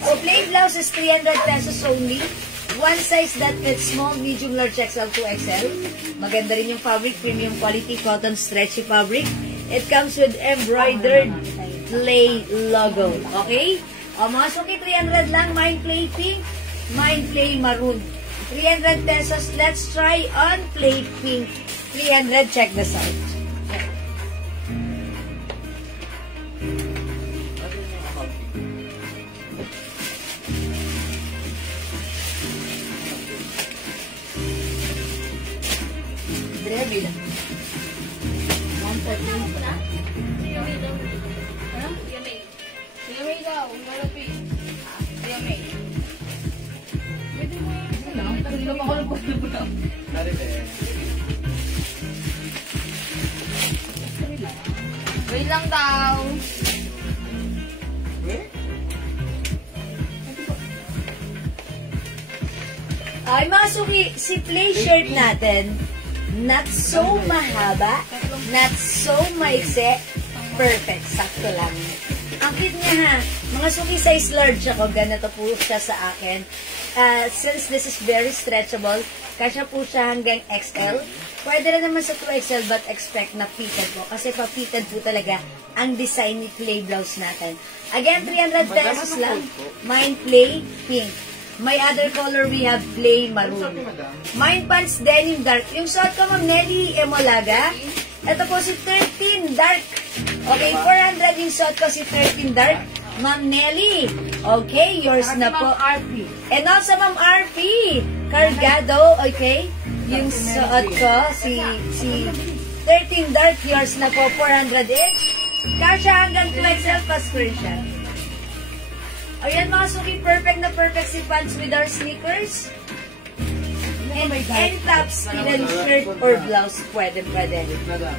So, plain blouse is 300 pesos only. One size that fits small, medium, large, XL to XL. Maganda rin yung fabric, premium quality, cotton, stretchy fabric. It comes with embroidered play logo. Okay? O, mga suki, 300 lang. Mine play pink, mine play maroon. 300 pesos. Let's try on play pink. 300. Check this out. Grabe lang. Yummy daw. Galapi. Yummy. Wait lang daw. Ay, mga suki, si play shirt natin, not so mahaba, not so maiksi, perfect, sakto lang. Ang cute niya ha, mga suki size large ako, ganito po siya sa akin. Since this is very stretchable, kasya po siya hanggang XL. Pwede rin naman sa 2XL but expect na fitted po. Kasi pa-fitted po talaga ang design ni play blouse natin. Again, 300 pesos lang. Mine play pink. My other color, we have play maroon. Mine pants denim dark. Yung suot ko, Ma'am Nelly Emolaga. Ito po si 13 dark. Okay, 400 yung suot ko si 13 dark. Ma'am Nelly. Okay, yours na po. And also, Ma'am RP. Cargado, okay. Yung suot ko, si 13 dark, yours na po, 400 each. Kasha hanggang 2XL pa screenshot. Ayan mga suki, perfect na perfect si pants with our sneakers. And any tops, pinali shirt or blouse, pwede.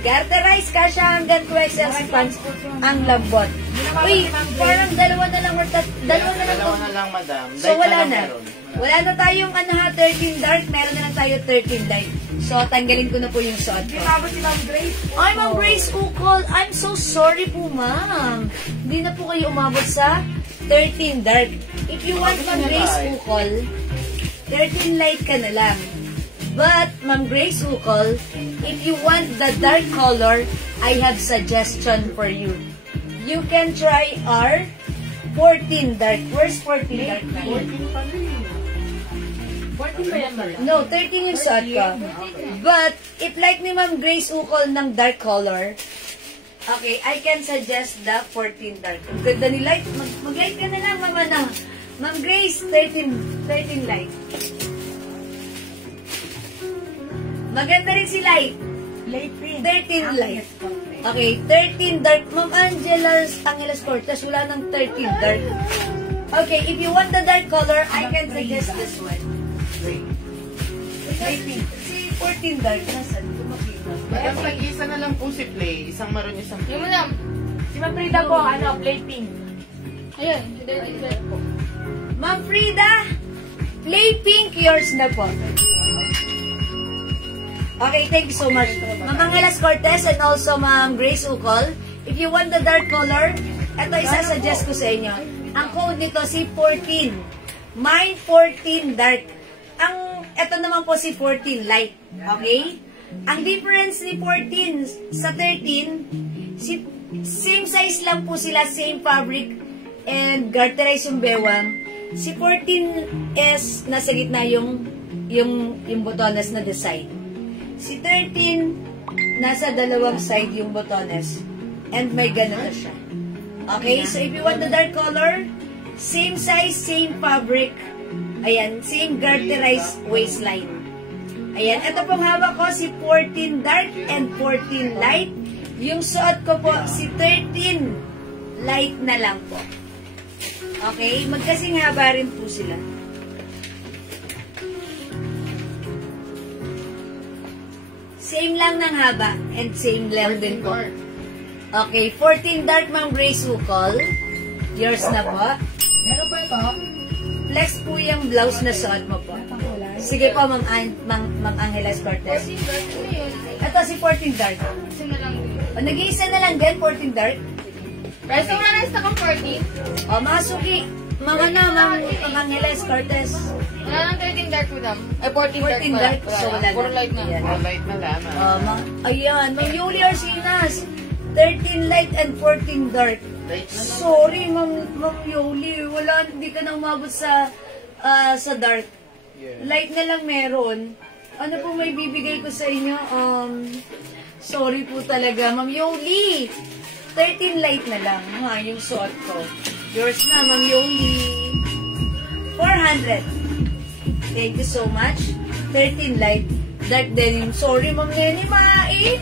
Garterize, kasha hanggang 2XL si pants, ang lambot. Uy, parang dalawa na lang to. Dalawa na lang, madam. So wala na. Wala na tayong 13 dark, meron na lang tayo 13 light. So, tanggalin ko na po yung suot ko. Ay, Ma'am Grace Ukol. I'm so sorry po, ma'am. Hindi na po kayo umabot sa 13 dark. If you want Ma'am Grace Ukol, 13 light ka na lang. But, Ma'am Grace Ukol, if you want the dark color, I have suggestion for you. You can try our 14 dark. Where's 14 dark? 14 pa rin. 14 ba yan ba? No, 13 yung suot ko. But, if like ni Ma'am Grace Ukol ng dark color, okay, I can suggest the 14 dark. Ang ganda ni light. Mag-light ka na lang, Mama na. Ma'am Grace, 13 light. Maganda rin si light. Light pink. 13 light. Okay, 13 dark. Ma'am Angelas Cortez, wala ng 13 dark. Okay, if you want the dark color, I can suggest this one. Si 14 dark, nasan? Madam, mag-isa na lang po si Play. Isang maroon, isang Yung madam. Si Ma'am Frida po, play pink. Ayun. Hindi po. Ma'am Frida, play pink, yours na po. Okay, thank you so much. Ma'am Angelas Cortez and also Ma'am Grace Ukol, if you want the dark color, ito isa-suggest ko sa inyo. Ang code nito si 14. Mine 14 dark. Ito naman po si 14 light. Okay? Ang difference ni 14 sa 13, same size lang po sila, same fabric, and garterize yung bewang. Si 14 is nasa gitna yung botones na design. Si 13, nasa dalawang side yung botones. And may ganun na siya. Okay? So, if you want the dark color, same size, same fabric. Ayan, same garterized waistline. Ayan, ito pong hawak ko, si 14 dark and 14 light. Yung suot ko po, si 13 light na lang po. Okay? Magkasing haba rin po sila. Same lang ng haba and same length din po. Okay, 14 dark Ma'am Grace Ukol. Yours na po. Meron pa ito. Flex po yung blouse na suot mo po. Pangkulay. Sige po, Ma'am Angeles Cortez. Ito si 14 Dark. Nag-iisa na lang din, 14 Dark. Right, so wala na stock ang 14. O, mga suki. Ma'am Angeles Cortez. Wala nang 13 dark with them. Ay, 14 dark 14 pala. dark. So, wala na. Puro light na. Ayan. Light na lang. Ayan, Ma'am Yuli Arsinas. 13 light and 14 dark. Sorry, Ma'am Yuli. Wala, hindi ka na umabot sa dark. Light na lang meron. Ano po may bibigay ko sa inyo? Sorry po talaga, Ma'am Yoli. 13 light na lang, ha, yung suot ko. Yours na, Ma'am Yoli. 400. Thank you so much. 13 light. Dark denim. Sorry, Ma'am Nene, mainit.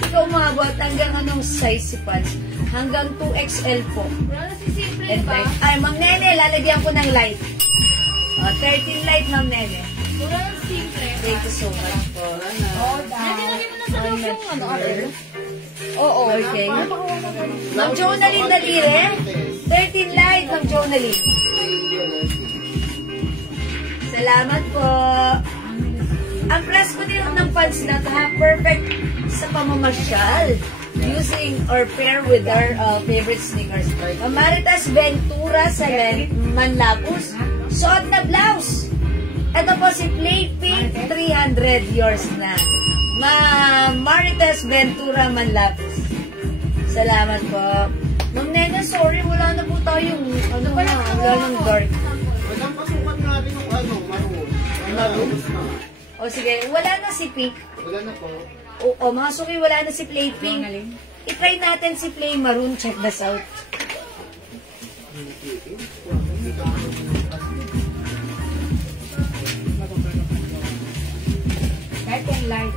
Ikaw umabot hanggang anong size si pants? Hanggang 2XL po. Wala na si Simple And pa. light. Ay, Ma'am Nene, lalagyan ko ng light. 13 light, Ma'am Nene. Wala na si Simple. Thank you so much po. Nandinagay mo na sa loob yung ano, ate. Oo. Okay. Ma'am Jonalyn Dalire. 13 light, Ma'am Jonalyn. Salamat po. Ang price ko din ng pants na ito, ha? Perfect sa pamamasyal. Using or pair with our favorite sneakers. Maritas Ventura sa Manlapus. Suot na blouse. Ito po si Play Pink 300, yours na. Maritas Ventura Manlapus. Salamat po. Ma'am Nena, sorry, wala na po tayong wala nang dark. Walang pasukan natin yung maroon. Maroon? O sige, wala na si Pink. Wala na po. O mga suki, wala na si Play Pink. I-try natin si Play Maroon. Check this out. Kahit yung light.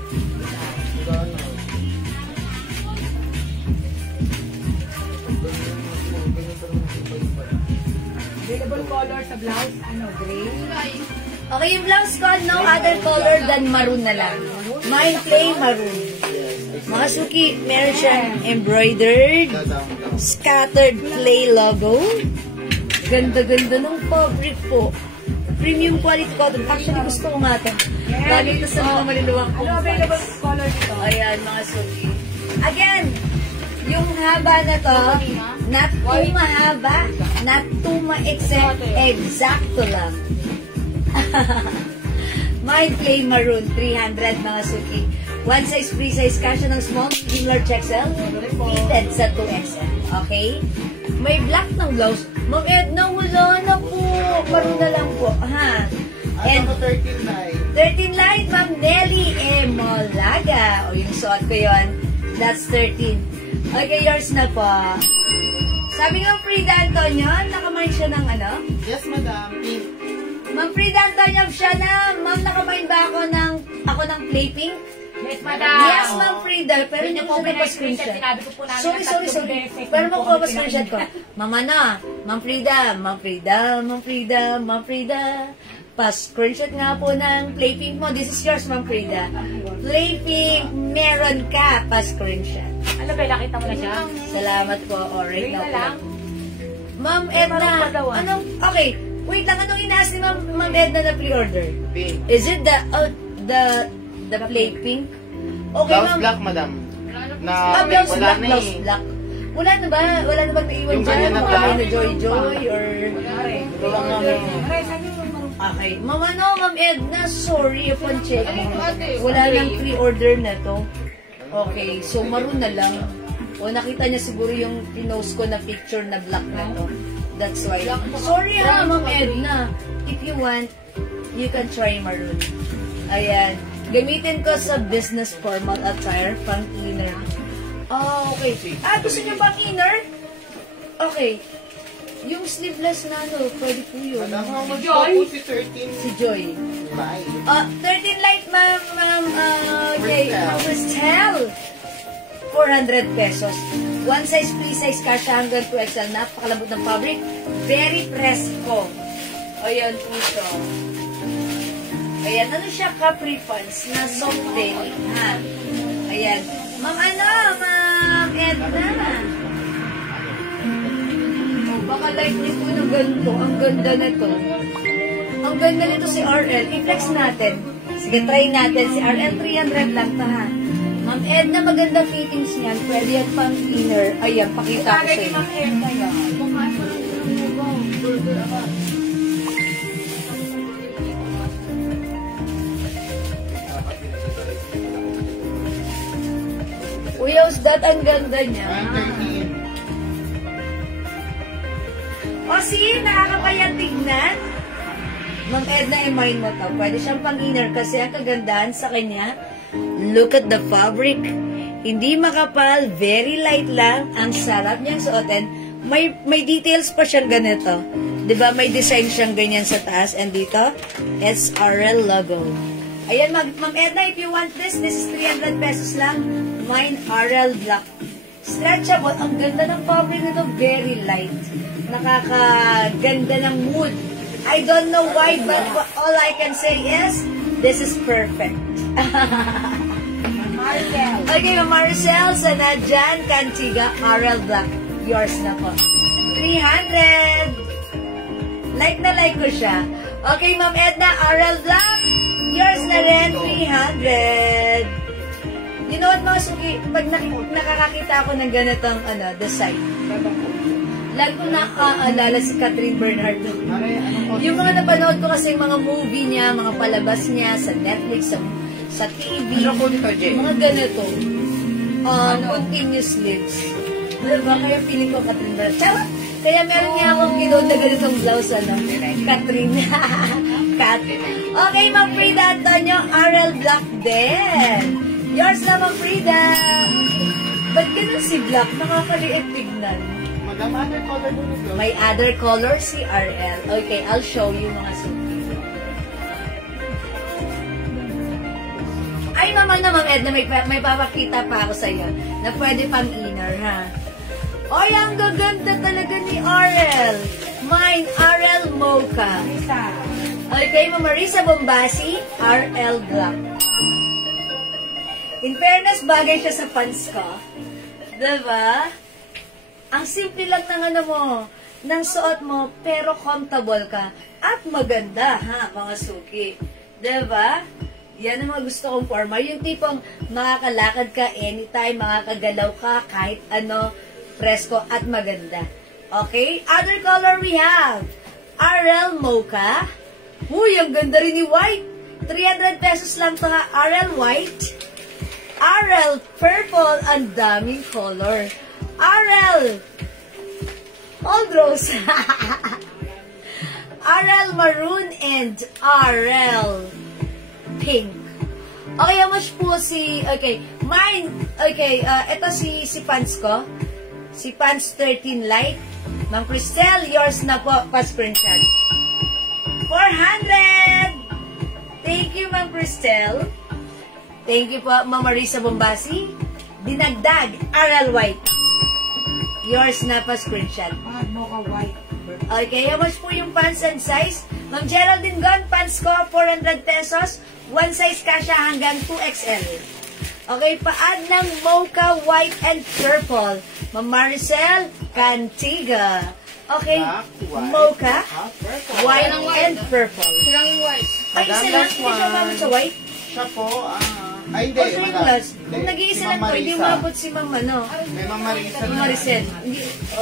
Available color sa blouse, gray. Okay, yung blouse ko, no other color than maroon na lang. Mine plain maroon. Mga suki, meron siyang embroidered, scattered play logo. Ganda-ganda ng fabric po. Premium quality cotton. Actually, gusto ko nga ito. Lalo ito sa mga maluluwang Ano available color dito? Ayan, mga suki. Again, yung haba na to, not too mahaba, not too ma-exact, exacto lang. My Play Maroon, 300 mga suki. One size, free size, kasya ng small, medium, large XL, fitted sa 2XL. Okay? May black ng blouse. Ma'am Edna, wala na po. Maroon na lang po. Ha? And 13 light. 13 light, Ma'am Nelly Emolaga. O yung suot ko yun. That's 13. Okay, yours na po. Sabi ng Frida Antonio, nakamain siya ng ano? Yes, madam. Pink. Ma'am Frida Antonio, siya na. Ma'am, nakamain ba ako ng play pink? Yes, madam. Yes, Ma'am Frida. Pero hindi ko siya screenshot. Sinabi ko po namin Sorry. Pero makuha pa screenshot ko. Mama na. Ma'am Frida. Pa-screenshot nga po ng Playpink mo. This is yours, Ma'am Frida. Playpink, meron ka. Pa-screenshot. Ano ba, nakita mo na siya? Salamat po. Alright Green na na po. lang. Ma'am Edna, Meron pa daw, ah. okay. Wait lang, anong inaas ni Ma'am Edna na pre-order? Pink. Is it the Playpink? Okay, Blouse Ma'am. black, madam. Na, Blouse wala black, na blouse eh. black. Wala na ba naiwan Yung dyan? ganyan na Mga black. ano, Joy, or... Wala na. Aray, sabi mo marunong. Okay. Ma'am Edna, sorry upon checking. Ano, ate? Wala Okay. nang pre-order na to. Okay, so maroon na lang. O nakita niya siguro yung pinost ko na picture na black na to. That's why. Sorry ha, Ma'am Edna. If you want, you can try maroon. Ayan. Gamitin ko sa business formal attire, pang inner. Okay. Gusto niyo pang inner? Okay. Yung sleeveless na pwede po yun. Madam, how much po si 13 Si Joy. light? 13 light, ma'am, okay, Cristel. 400 pesos. One size, free size, kasha hanggang 2XL. Napakalambot ng fabric. Very fresco. Ayan po siya. Ayan, ano siya, capri pants na soft denim, ha? Ayan. Ma'am Edna. O, Baka like niyo po ng ganito. Ang ganda nito. Ang ganda nito si RL. I-flex natin. Sige, try natin. Si RL 300 lang ta ha. Ma'am Edna, maganda fittings niyan. Pwede yan pang inner. Ayan, pakita ko sa inyo. Ma'am Edna yan. Uyos, that ang ganda niya. 113. O see, nakakapayang tignan. Ma'am Edna, i-mind mo to. Pwede siyang pang-inner kasi ang kagandahan sa kanya. Look at the fabric. Hindi makapal, very light lang. Ang sarap niyang suotin. May details pa siyang ganito. Diba, may design siyang ganyan sa taas. And dito, SRL logo. Ayan, Ma'am Edna, if you want this is 300 pesos lang. Mine, RL Black. Stretchable. Ang ganda ng fabric nito. Very light. Nakakaganda ng mood. I don't know why, but all I can say is, this is perfect. Marcel. Okay, Marcel, Sanadjan, Cantiga, RL Black. Yours na po. 300. Like na like ko siya. Okay, Ma'am Edna, RL Black. Yours na rin, 300. You know what, mga suki, pag nakakakita ako ng ganitong design, lalo ko nakaalala si Catherine Bernardo. Yung mga napanood ko kasi mga movie niya, mga palabas niya sa Netflix, sa TV, mga ganito. Continuous lives. Diba? Kaya feeling ko Catherine Bernardo. Charot! Kaya meron niya akong ginood na ganitong blouse, Catherine. Cat. Okay, Ma'am Frida Antonio, RL Black din. Yours na, Ma'am Frida. Ba't ganun si Black? Nakakaliit tignan. Madam, other color dun ito. May other color si RL. Okay, I'll show you mga suki. Ay, Ma'am Edna, may papakita pa ako sa iyo na pwede pang inner, ha? Oy, ang gaganda talaga ni RL. Mine, RL Mocha. Okay, Ma'am Marisa Bombasi, RL Black. In fairness, bagay siya sa pants ko. Diba? Ang simple lang ng ng suot mo, pero comfortable ka. At maganda, ha, mga suki. Diba? Yan ang mga gusto kong forma. Yung tipong makakalakad ka anytime, makakagalaw ka, kahit presko at maganda. Okay? Other color we have. RL Mocha. Uy, ang ganda rin ni White. 300 pesos lang to ha. RL White. RL Purple, ang daming color. RL Old Rose. RL Maroon and RL Pink. Okay, how much po mine, ito si pants ko. Si pants 13 light. Ma'am Cristel, yours na po, pa-screenshot. 400! Thank you, Ma'am Cristel. Thank you po, Ma'am Marisa Bombasi. Dinagdag, RL White. Yours na pa screenshot. Mocha White. Okay, how much po yung pants and size? Ma'am Geraldine Gon, pants ko, 400 pesos. One size kasha hanggang 2XL. Okay, pa-add ng Mocha White and Purple. Ma'am Maricel Cantiga. Okay, Mocha, White and Purple. Silang yung white. Ay, isa lang, hindi siya umabot sa white? Siya po, ay hindi. Or plus, kung nag-iisa lang po, hindi umabot si Ma'am May Ma'am Marisa. Ma'am Maricel.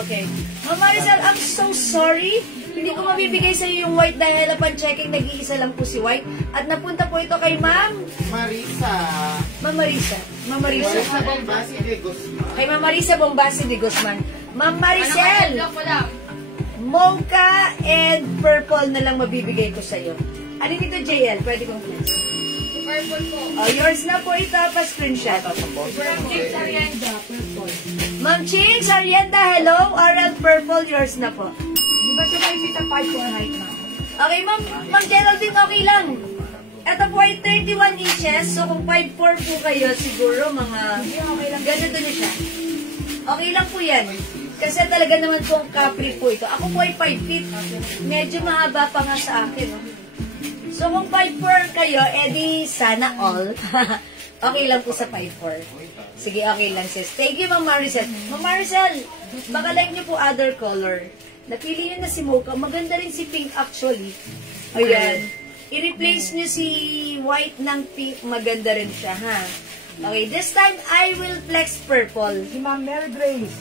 Okay. Ma'am Maricel, I'm so sorry. Hindi ko mabibigay sa iyo yung white dahil upon checking, nag-iisa lang po si white. At napunta po ito kay Ma'am Marisa. Ma'am Marisa. Ma'am Marisa. Marisa Bombasi de Guzman. Kay Ma'am Marisa Bombasi de Guzman. Ma'am Maricel, Block mo lang. Mocha and Purple na lang mabibigay ko sa iyo. Ano dito, JL? Pwede kong please. Purple po. Oh, yours na po ito. Pa-screenshot. From James Arianda, purple. Ma'am Ching, Sarienda, hello. RL Purple, yours na po. Di ba siya kayo sa 5'4" height na? Okay, Ma'am Geraldine, okay lang. Ito po ay 31 inches. So, kung 5'4 po kayo, siguro mga ganito na siya. Okay lang po yan. Kasi talaga naman pong capri po ito. Ako po ay 5 feet. Medyo mahaba pa nga sa akin. No? So, kung 5'4 kayo, edi sana all. Okay lang po sa 5'4. Sige, okay lang sis. Thank you, Ma'am Maricel. Ma'am Maricel, baka like niyo po other color. Napili nyo na si Mocha. Maganda rin si Pink actually. Ayan. I-replace nyo si White ng Pink. Maganda rin siya, ha? Okay, this time, I will flex purple. Si Ma'am Mary Grace.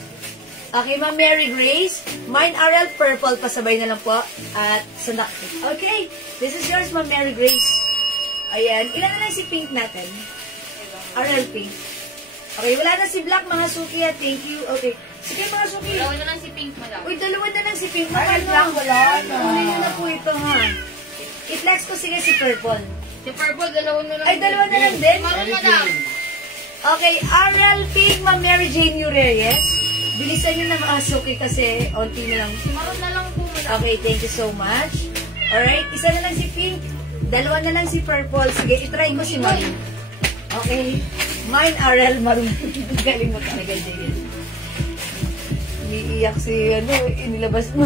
Okay, Ma'am Mary Grace. Mine, RL purple. Pasabay na lang po. At sandak. Okay, this is yours, Ma'am Mary Grace. Ayan. Ilan na lang si Pink natin? RL Pink. Okay, wala na si Black, mga Suki. Thank you. Okay. Sige, mga Suki. Dalawa na lang si Pink, madam. Uy, dalawa na lang si Pink. Ay, Ano? Black, wala na. Kunin nyo na po ito, ha? I-flex ko sige si purple. Si Purple, dalawa na lang. Ay, dalawa na lang din? Maroon, madam. Okay, RL Pink, Ma'am Mary Jane Reyes. Bilisan nyo na mga Suki kasi onti na lang. Si Maroon na lang po, madam. Okay, thank you so much. Alright, isa na lang si Pink. Dalawa na lang si Purple. Sige, itry ko si Maroon. Okay. Mine, RL, Maroon. Galing mo talaga, Jane. Umiiyak si, inilabas mo.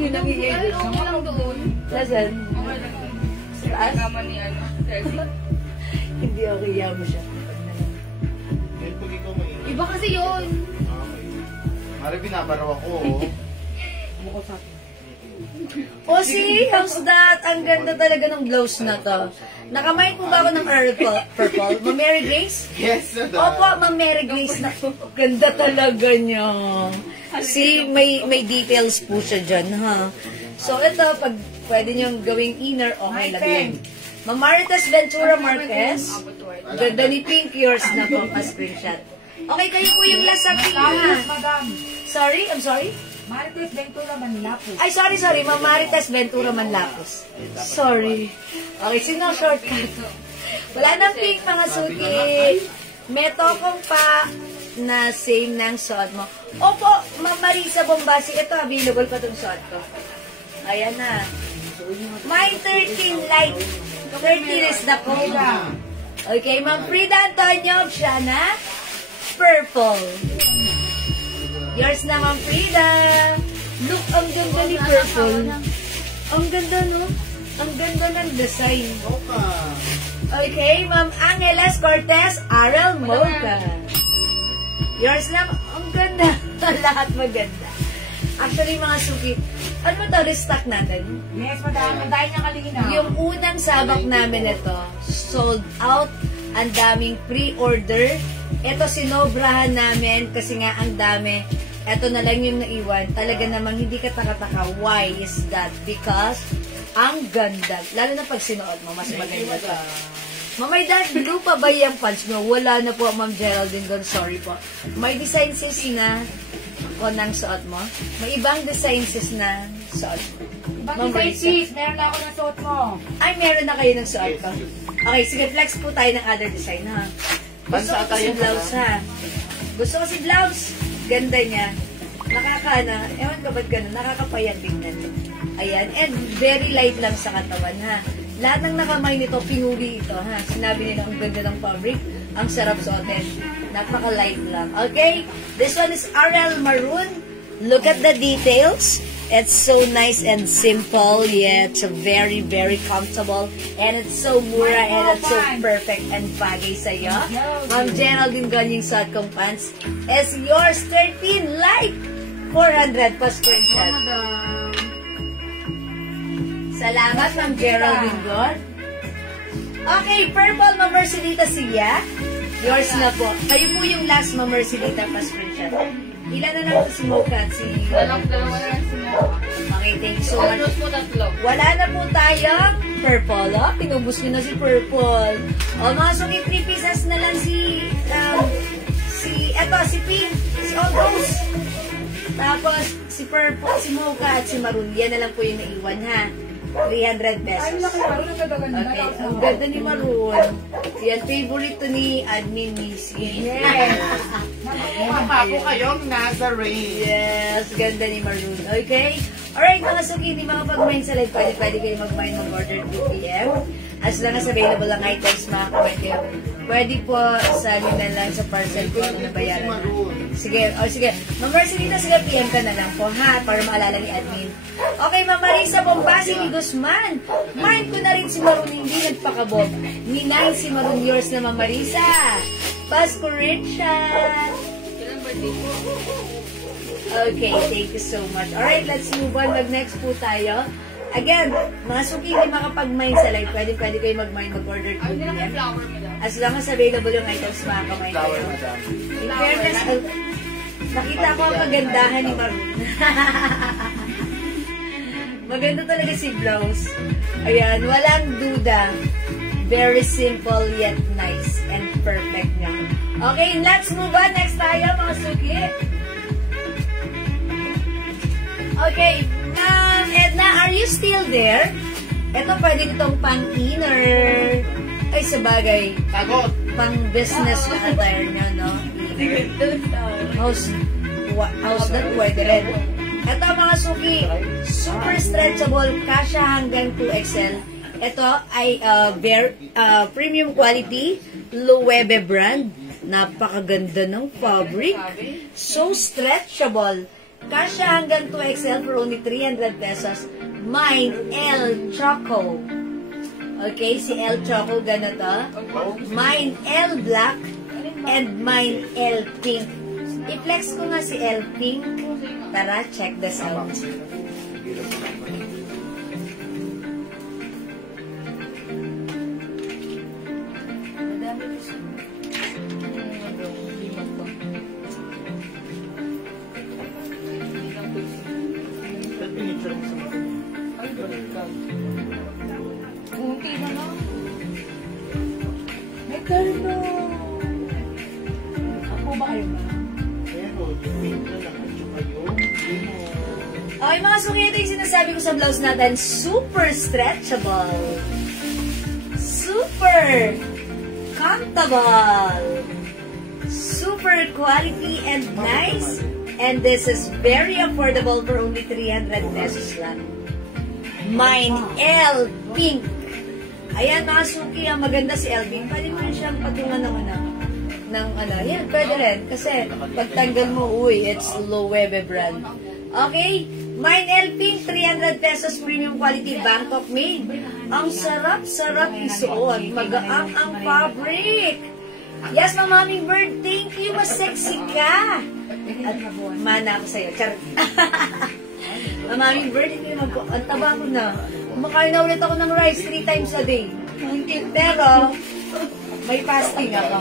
Yun ang Ay, iiyak. okay lang doon. Nasaan? Okay lang. Taas? Kama ni ano. Hindi okay, yaw mo siya. Ngayon pag ikaw may... Iba kasi yun. Okay. Mari, binabaraw ako, oh. Bukod sa akin. Oh, see? How's that? Ang ganda talaga ng blouse na to. Nakamain po ba ako ng purple? Ma'am Mary Grace? Yes, madam. Opo, Ma'am Mary Grace. Na, ganda talaga niya. See, may details po siya dyan, ha? So, ito, pag pwede niyong gawing inner, okay lang. Ma'am Maritas Ventura Marquez. Ganda ni Pink, yours na po, screenshot. Okay, kayo po yung last sa Pink, ha? Madam. Sorry, I'm sorry? Marites Ventura Manlapos. Ay, sorry. Ma'am Maritas Ventura Manlapos. Sorry. Okay, sino shortcut? Wala nang Pink, mga Suki. May tokong pa na same ng suot mo. Opo, Ma'am Marisa Bombasi. Ito, available pa itong suot ko. Ayan na. Mine 13 light. 13 is the code. Okay, Ma'am Frida Antonio, Shana. Purple. Yours na, Ma'am Frida. Look, ang ganda ni Purple. Ang ganda, no? Ang ganda ng design. Okay, Ma'am Angeles Cortez, RL Mocha. Yours na, ang ganda. Lahat maganda. Actually, mga Suki, ano ba ito, restock natin? Yes, madam. Ang dahil niya kalina. Yung unang sabak namin ito, sold out. Ang daming pre-order. Ito, sinobrahan namin kasi nga ang dami. Ito na lang yung naiwan. Talaga namang hindi ka taka-taka. Why is that? Because ang ganda. Lalo na pag sinuot mo, mas maganda ka. Mamay dad, blue pa ba yung pants mo? Wala na po, Ma'am Geraldine Gon. Sorry po. May design sis na o ng suot mo. May ibang design sis na suot mo. Ibang design, sis. Meron na ako ng suot mo. Ay, meron na kayo ng suot ko. Okay, sige, flex po tayo ng other design, ha? Gusto ko si blouse, ha? Gusto ko si blouse. Ganda niya. Ewan ka ba't gano'n? Nakakapayang tingnan. Ayan. And very light lang sa katawan, ha? Lahat ng nakamay nito, pinuli ito, ha? Sinabi nila ang ganda ng fabric. Ang sarap suotin. Napaka-light lang. Okay? This one is RL Maroon. Look at the details. It's so nice and simple, yet very, very comfortable. And it's so mura and it's so perfect and bagay sa'yo. Ma'am Geraldine Ganyang suot kong pants is yours, 13 light. 400 pa screenshot. Salamat, Ma'am Geraldine God. Okay, purple, Ma'am Mercelita Sia. Yours na po. Kayo po yung last, Ma'am Mercelita pa screenshot. Ilan na lang si Mocha at si... Dalawa na lang si Mocha. Okay, thank you so much. Almost po tatlo. Wala na po tayong purple, oh. Pinubos nyo na si purple. O, mga Suki, 3 pieces na lang si Pink, si All Rose. Tapos, si purple, si Mocha at si Maroon. Yan na lang po yung naiwan, ha. 300 pesos. Ay, laki pa. Ano ganda? Okay, ang ganda ni Maroon. Yan, favorite to ni Admin Missy. Yes. Ako kayong Nazarene. Yes, ganda ni Maroon. Okay? Alright, mga Suki, hindi makapag-mine sa live. Pwede kayo mag-mine mag-order 2 p.m. As long as available ang items, mga kapatid. Pwede po sa nyo na lang sa parcel ko na nabayaran. Sige, sige. Ma'am Marcelita, sige, PM ka na lang po, ha? Para maalala ni admin. Okay, Ma'am Marisa Bombasi ni Guzman. Mind ko na rin si Maroon, hindi nagpakabob. Ninay si Maroon, yours na Ma'am Marisa. Pasko Richard. Kailan birthday po? Okay, thank you so much. Alright, let's move on. Mag-next po tayo. Again, mga suki, hindi makapag-mine sa live. Pwede kayo mag-mine, mag-order 2 p.m. As long as available yung items, makaka-mine kayo. In fairness, nakita ko ang kagandahan ni Maroon. Maganda talaga si blouse. Ayan, walang duda. Very simple yet nice and perfect nga. Okay, let's move on. Next tayo, mga suki. Okay, Ma'am Edna, are you still there? Ito, pwede itong pang-inner. Ay, sabagay. Sagot. Pang-business na attire niya, no? House na pwede rin. Ito, mga suki, super stretchable, kasha hanggang 2XL. Ito ay premium quality, Loewe brand. Napakaganda ng fabric. So stretchable. Kasha hanggang 2XL for only 300 pesos. Mine L Choco. Okay, si L Choco ganito. Mine L Black and mine L Pink. I-flex ko nga si L Pink. Tara, check this out. Kunti na lang. May karno. Ako ba kayo na? Okay, mga suki, ito yung sinasabi ko sa blouse natin. Super stretchable. Super comfortable. Super quality and nice. And this is very affordable for only 300 pesos lang. Mine L Pink. Ayan, mga suki, ang maganda si L Pink. Pwede mo rin siyang patungan ng yan, pwede rin. Kasi pagtanggal mo, it's Loewe brand. Okay? Mine L Pink, 300 pesos premium quality Bangkok made. Ang sarap-sarap isuot. Magaang ang fabric. Yes, Ma'am Hummingbird, thank you. Mas sexy ka. At mana ako sa'yo. Char. Ma'am Hummingbird, ang taba ko na. Kumakain na ulit ako ng rice 3 times a day. Pero, may fasting ako.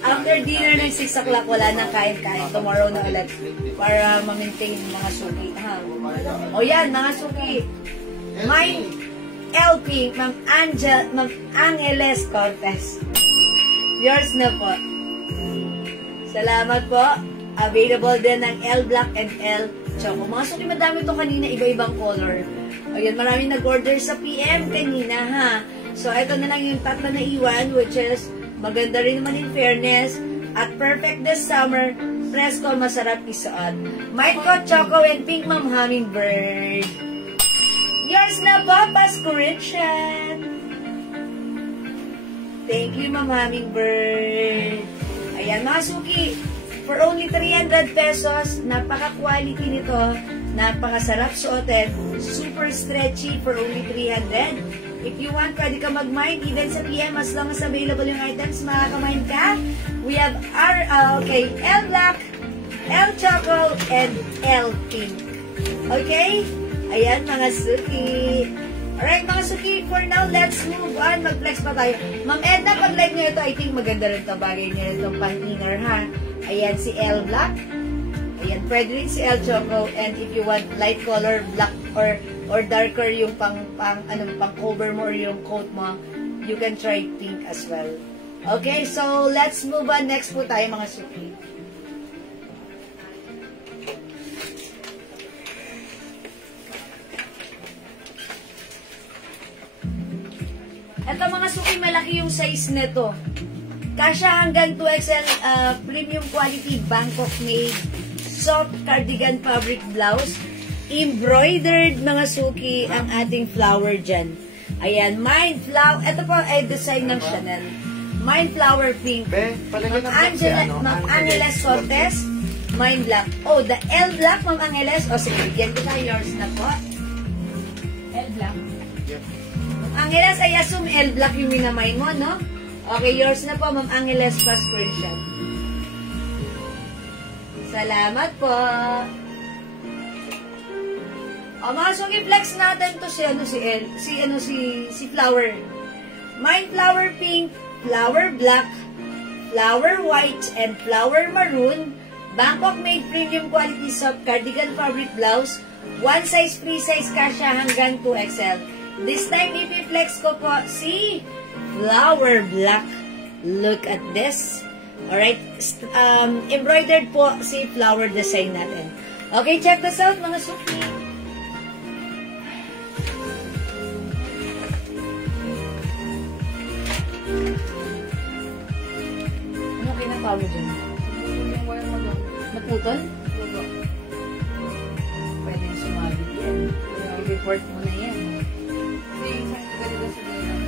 After dinner ng 6 o'clock, wala nang kain-kain. Tomorrow na ulit. Para ma-maintain mga suki. Ha? O yan, mga suki. Mine L Pink, Ma'am Angeles Cortez. Yours na po. Salamat po. Available din ng L Black and L Choco. Mga suki, madami ito kanina, iba-ibang color. Ayan, maraming nag-order sa PM kanina, ha? So, ito na lang yung tatlo na iwan, which is maganda rin naman in fairness. At perfect this summer, presko, masarap isuot. Mine ko, Choco and Pink, Ma'am Hummingbird. Yours na po, Pascuritchan. Thank you, Ma'am Hummingbird. Ayan, mga suki, for only 300 pesos, napaka-quality nito, napakasarap suotin, super stretchy for only 300. If you want, pwede ka mag-mine even sa PM as long as available yung items, makaka-mine ka. We have L Black, L Choco, and L Pink. Okay? Ayan, mga suki. Alright, mga suki, for now, let's move on. Mag-flex pa tayo. Ma'am Edna, pag live nyo ito, I think maganda rin ito. Bagay nyo itong pang-inner, ha? Ayan, si L Black. Ayan, pwede rin si L Choco. And if you want light color, black or darker yung pang cover mo or yung coat mo, you can try pink as well. Okay, so let's move on. Next po tayo, mga suki. Ito, mga suki, malaki yung size nito. Kasha hanggang 2XL premium quality Bangkok made soft cardigan fabric blouse. Embroidered, mga suki, ang ating flower dyan. Ayan, Mine Flower. Ito po ay design ng Chanel. Mine Flower Pink. Ma'am Angeles Cortez. Mine Black. Oh, the L Black, Ma'am Angeles. O, sige, bigyan ko tayo. Yours na po. L Black. Angeles, I assume L Black yung minamay mo, no? Okay, yours na po, Ma'am Angeles, pa screenshot. Salamat po. Mga suki, flex natin to si Flower. Mine flower pink, flower black, flower white, and flower maroon. Bangkok made premium quality soft cardigan fabric blouse. One size, free size, kasha hanggang 2XL. This time, ipiflex ko po si flower black. Look at this. Alright, embroidered po si flower design natin. Okay, check this out mga suki. Ano kinakawa dyan? Naputol? Pwedeng sumabit yan. I-report mo na yan.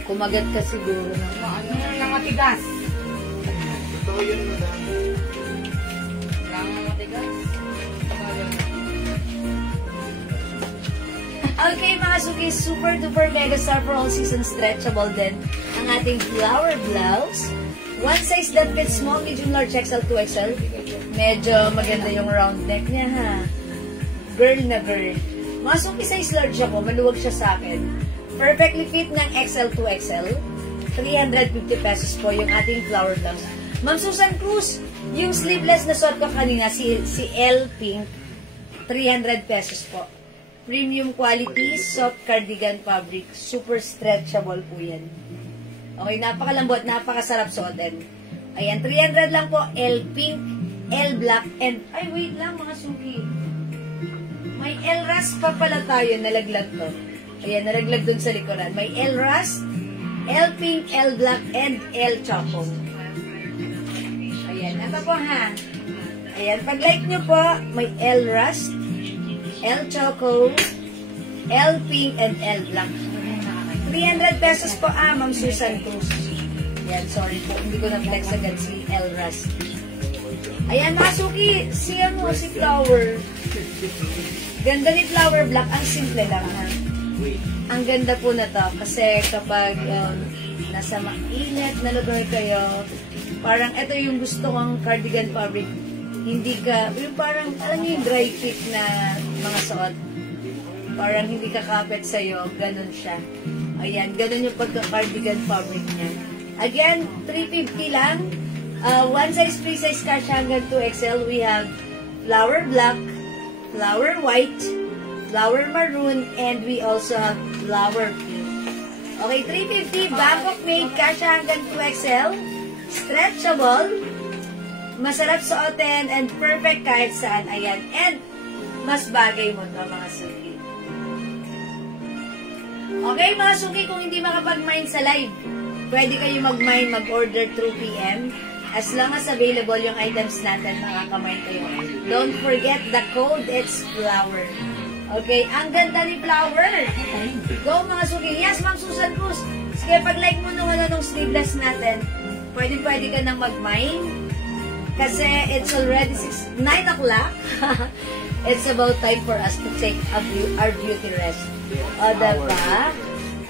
Kumagat ka siguro na. Ano lang matigas? Ito yun, madam. Lang matigas? Okay, mga suki, super duper mega star for all season stretchable din ang ating flower blouse. One size that fits small, medium, large, XL, 2XL. Medyo maganda yung round neck niya, ha? Girl na girl. Mga suki, size large ako, maluwag siya sa akin. Perfectly fit ng XL, 2XL. 350 pesos po yung ating flower blouse. Ma'am Susan Cruz, yung sleeveless na suot ko kanina, si L Pink, 300 pesos po. Premium quality, soft cardigan fabric. Super stretchable po yan. Okay, napakalambot, napakasarap suotin. Ayan, 300 lang po. L pink, L black, and... Ay, wait lang mga suki. May L rust pa pala tayo, nalaglag to. Ayan, nalaglag dun sa likuran. May L rust, L pink, L black, and L choco. Ayan, ito po ha. Ayan, pag-like nyo po, may L rust, L choco, L pink, and L black. 300 pesos po, Ma'am Susan Cruz. Ayan, sorry po, hindi ko na-flex agad si L rust. Ayan, mga suki, si Flower. Ganda ni Flower Black, ang simple lang ha. Ang ganda po na to, kasi kapag nasa mainit na lugar kayo, parang ito yung gusto kong cardigan fabric. Hindi ka, yung parang, alam niyo yung dry fit na mga suot. Parang hindi kakapit sa'yo, ganun siya. Ayan, ganun yung pagka-cardigan fabric niya. Again, 350 lang. One size, free size kasha hanggang 2XL. We have flower black, flower white, flower maroon, and we also have flower pink. Okay, 350, Bangkok made, kasha hanggang 2XL. Stretchable, masarap suotin, and perfect kahit saan. Ayan, and mas bagay mo to mga suki. Okay, mga suki, kung hindi makapag-mine sa live, pwede kayo mag-mine, mag-order through PM. As long as available yung items natin, makaka-mine kayo. Don't forget the code, it's flower. Okay, ang ganda ni Flower. Go mga suki. Yes, Ma'am Susan Cruz. Sige, pag-like mo nung sleeveless natin, pwede ka nang mag-mine. Kasi it's already 9 o'clock. It's about time for us to take our beauty rest. O, diba?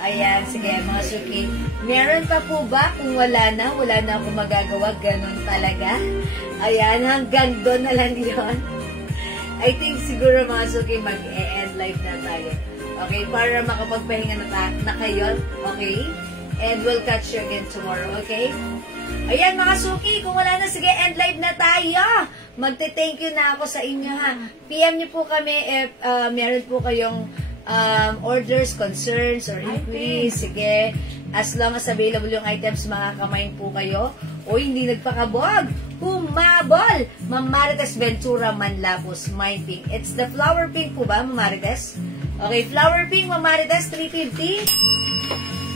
Ayan, sige mga suki. Meron pa po ba? Kung wala na akong magagawa, ganun talaga. Ayan, hanggang doon na lang yun. I think siguro mga suki, mag-e-end live na tayo. Okay, para makapagpahinga na kayo. Okay? And we'll catch you again tomorrow, okay? Ayan mga suki, kung wala na, sige, end live na tayo. Magte-thank you na ako sa inyo ha. PM niyo po kami if meron po kayong orders, concerns, or inquiries. Sige, as long as available yung items, makakamain po kayo. O hindi nagpakabog, humabol. Ma'am Marites Ventura Manlapos, my pink. It's the flower pink po ba, Ma'am Marites? Okay, flower pink, Ma'am Marites, 350.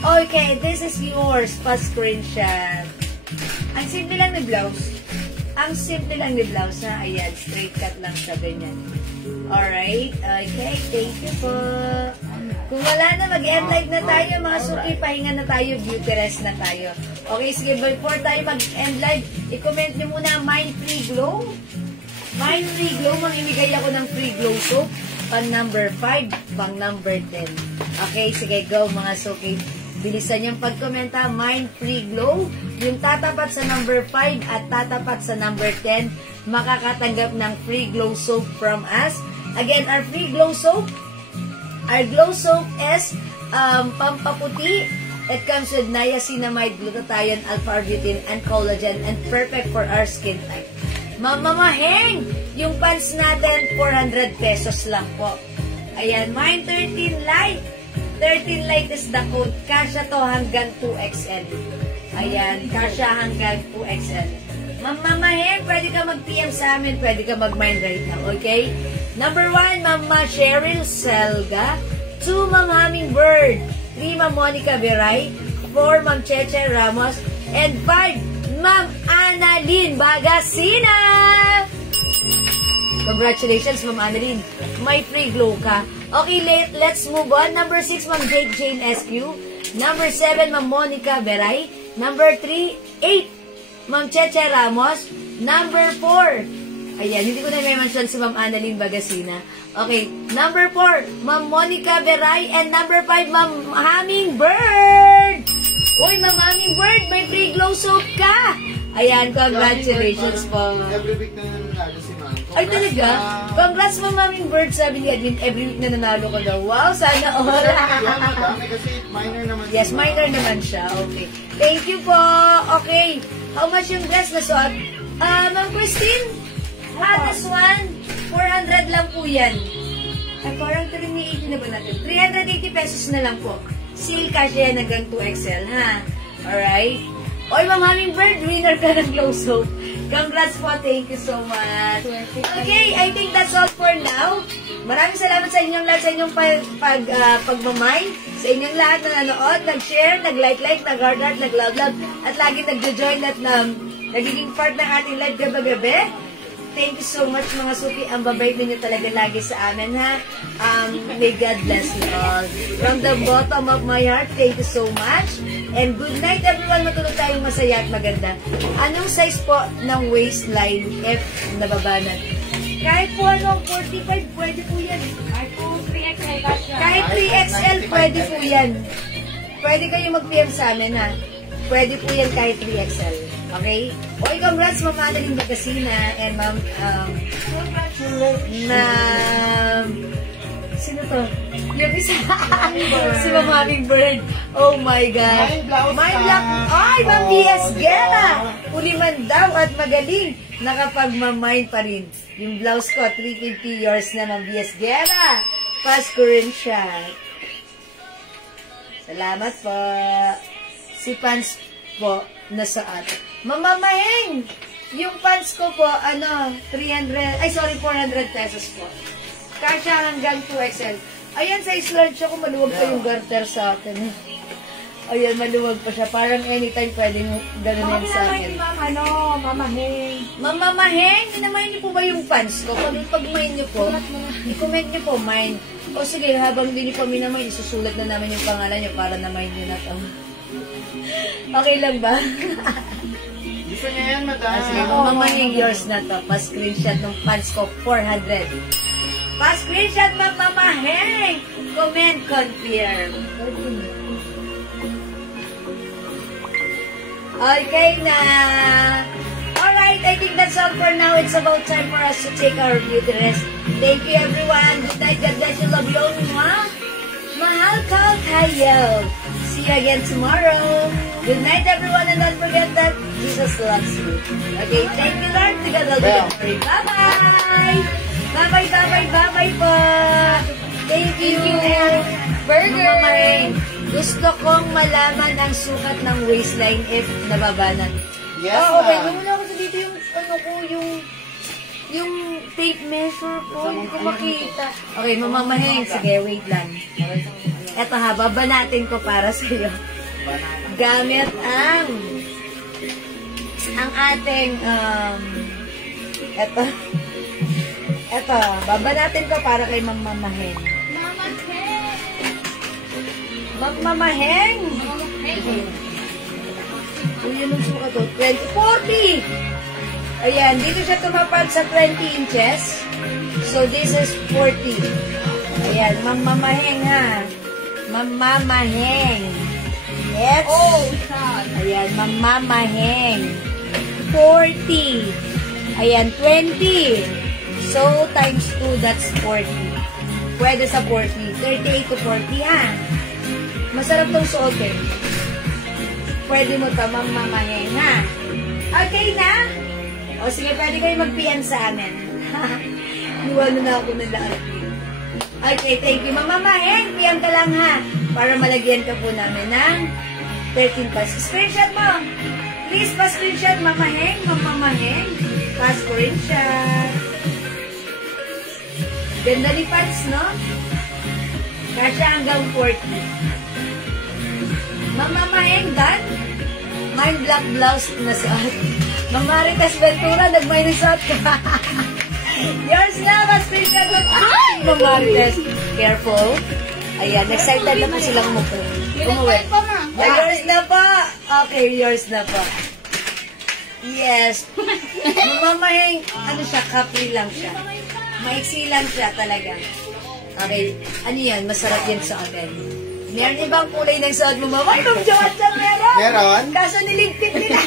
Okay, this is yours. Pa-screenshot. Ang simple lang ni blouse. Ang simple lang ni blouse na, ayan, straight cut lang siya, ganyan. Alright, okay, thank you po. Kung wala na, mag-end live na tayo, mga suki, pahinga na tayo, beauty rest na tayo. Okay, sige, before tayo mag-end live, i-comment nyo muna, Mind Free Glow. Mind Free Glow, mamimigay ako ng free glow soap, pang number 5, pang number 10. Okay, sige, go mga suki. Bilisan niyang pagkomenta, Mind Free Glow. Yung tatapat sa number 5 at tatapat sa number 10, makakatanggap ng free glow soap from us. Again, our free glow soap, our glow soap is pampaputi. It comes with niacinamide, glutathione, alpha-arbutin, and collagen, and perfect for our skin type. Mamamaheng! Yung pants natin, 400 pesos lang po. Ayan, mine 13 light. 13 light is the code. Kasya to hanggang 2XL. Ayan, kasya hanggang 2XL. Mamamaheng, pwede ka mag-PM sa amin, pwede ka mag-mine right now, okay? Number 1, Mama Cheryl Selga. 2, Ma'am Hummingbird. 3, Ma'am Monica Beray. 4, Ma'am Cheche Ramos. And 5, Ma'am Annalyn Bagasina. Congratulations, Ma'am Annalyn. May free glow ka. Okay, let's move on. Number 6, Ma'am Jane SQ. Number 7, Ma'am Monica Beray. Number 3, 8, Ma'am Cheche Ramos. Number 4, ayan, hindi ko na may mention si Ma'am Annalyn Bagasina. Okay, number 4, Ma'am Monica Beray. And number 5, Ma'am Hummingbird. Uy, Ma'am Hummingbird, may free glow soap ka. Ayan, congratulations po. Every week na nanalo si Ma'am. Ay, talaga? Congrats, Ma'am Hummingbird. Sabi ni Edwin, every week na nanalo ko daw. Wow, sana all. Madami kasi minor naman. Yes, minor naman siya. Okay. Thank you po. Okay. How much yung dress na suot? Ma'am Christine? This one, 400 lang po yan. Ay, parang 380 na ba natin? 380 pesos na lang po. Sale cash yan hanggang 2XL, ha? Alright? Oy, Ma'am Hummingbird, winner ka ng glow soap. Congrats po. Thank you so much. Okay, I think that's all for now. Maraming salamat sa inyong lahat, sa inyong pagmamay, sa inyong lahat na nanood, nag-share, nag-like, nag-heart, nag-love, at lagi nag-join at nagiging part ng ating live gabi-gabi. Thank you so much, mga Suki. Ang babait ninyo talaga lagi sa amin, ha? May God bless you all. From the bottom of my heart, thank you so much. And good night, everyone. Matulog tayong masaya at maganda. Anong size po ng waistline if nababanat? Kahit po 45, pwede po yan. Kahit po 3XL kasya. Kahit 3XL, pwede po yan. Pwede kayo mag-PM sa amin, ha? Pwede po yan kahit 3XL. Okay? Okay, congrats, Ma'am Annalyn Bagasina and Ma'am, sino to? Yung isa. Si Ma'am Hummingbird. Oh my God. My Black. Ay, Ma'am B.S. Guerra. Uliman daw at magaling. Nakapag-mamind pa rin. Yung blouse ko, 350 yours na, Ma'am B.S. Guerra. Pass ko rin siya. Salamat po. Si pants po, nasa atin. Mamamaheng! Yung pants ko po, 400 pesos po. Kasya hanggang 2XL. Ayan, sa large ako, maluwag pa yung garter sa atin. Ayan, maluwag pa siya. Parang anytime pwedeng gano'n sa akin. Mamaheng. Mamamaheng! Minamahin niyo po ba yung pants ko? Pag-mahin niyo po, i-comment niyo po, mine. O sige, habang hindi niyo po minamahin, isusulat na namin yung pangalan niyo para na-mine niyo na ito. Okay lang ba? Gusto niya yan, madam. Sige, mamamahing yours na to. Pa-screenshot ng pants ko, 400. Pa-screenshot, mamamahing! Comment, confirm. Okay na. Alright, I think that's all for now. It's about time for us to take our beauty rest. Thank you, everyone. Good night. God bless you. Love you all. Mahal ka kayo. See you again tomorrow. Good night, everyone. And don't forget that Jesus loves you. Okay, thank you, Lord. Together, bye-bye. Bye-bye, bye-bye, bye-bye po. Thank you. Burger. Gusto kong malaman ang sukat ng waistline if nababanat. Yes, Oo, okay. ma'am. Wala ko sa dito yung tape measure ko. Hindi ko makita. Okay, mamamaheng. Sige, wait lang. Eto ha, babanatin ko para sa iyo. Gamit ang ating eto, babanatin ko para kay mamamaheng. Mamamaheng! Yun yung suka to. 40! Ayan, dito siya tumapad sa 20 inches. So, this is 40. Ayan, mamamaheng ha. Mamamaheng. Next. Oh, God. Ayan, mamamaheng. 40. Ayan, 20. So, times 2, that's 40. Pwede sa 40. 38 to 40, ha? Masarap tong suotin. Pwede mo ito, mamamaheng, ha? Okay na? O sige, pwede kayo mag-PM sa amin. Iwan na ako ng lahat. Okay, thank you. Mamamaheng, PM ka lang, ha? Para malagyan ka po namin ng 13 plus. Screenshot mo. Please, pa-screenshot, mamaheng, mamamaheng. Pa-screenshot. Ganda ni Pats, no? Kasya hanggang 40. Mamamaheng, dan? May black blouse na suot. Mamaritas Ventura, nagmay na suot ka. Yours na, pa-screenshot mo. Ay, Mamaritas. Careful. Ayan, excited na po silang mupo. Umuwi. Yours na po. Okay, yours na po. Yes. Mamamaheng, ano siya, capri lang siya. Maiksi lang siya talaga. Okay, ano yan? Masarap yan sa atin. Meron ibang kulay ng suot mo, Mama. Ay, Ma'am Joanne, meron. Meron? Kaso niligpit nila.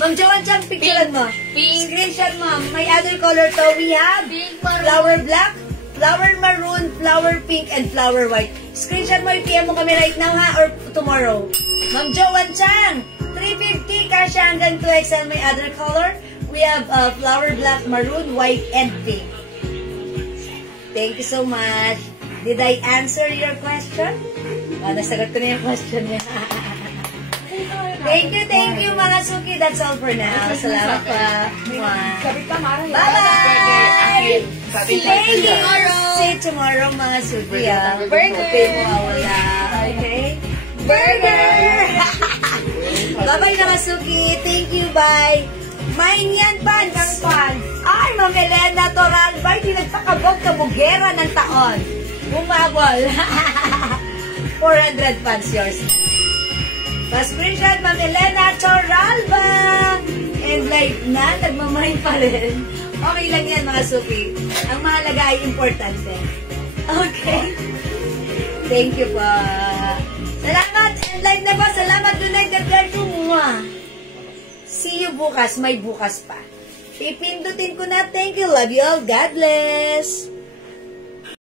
Ma'am Joanne, picturean mo. Pink. Screenshot mo. May other color to. We have Pink, flower black, flower maroon, flower pink, and flower white. Screenshot mo, i-PM mo kami right now, ha? Or tomorrow. Ma'am Joanne Chang, 350, kasya hanggang 2XL. May other color. We have flower black, maroon, white, and pink. Thank you so much. Did I answer your question? Nasagot ko na yung question niya. Thank you, mga Suki. That's all for now. Salamat pa. Bye-bye! See you tomorrow, mga Suki. Burger! Wala. Okay? Burger! Bye-bye, mga Suki. Thank you, bye. Main yan, Pans. Ay, Ma'am Elena Toralba, hindi nagpakabog kabugera ng taon. Bumabol. 400 Pans yours. Pa-screenshot, Ma'am Elena Toralba. And live na, nagmamain pa rin. Okay lang yan, mga Suki. Ang mahalaga ay importante. Okay. Thank you po. Salamat. And live na po. Salamat. Good night. God bless you. See you bukas. May bukas pa. Pipindutin ko na. Thank you. Love you all. God bless.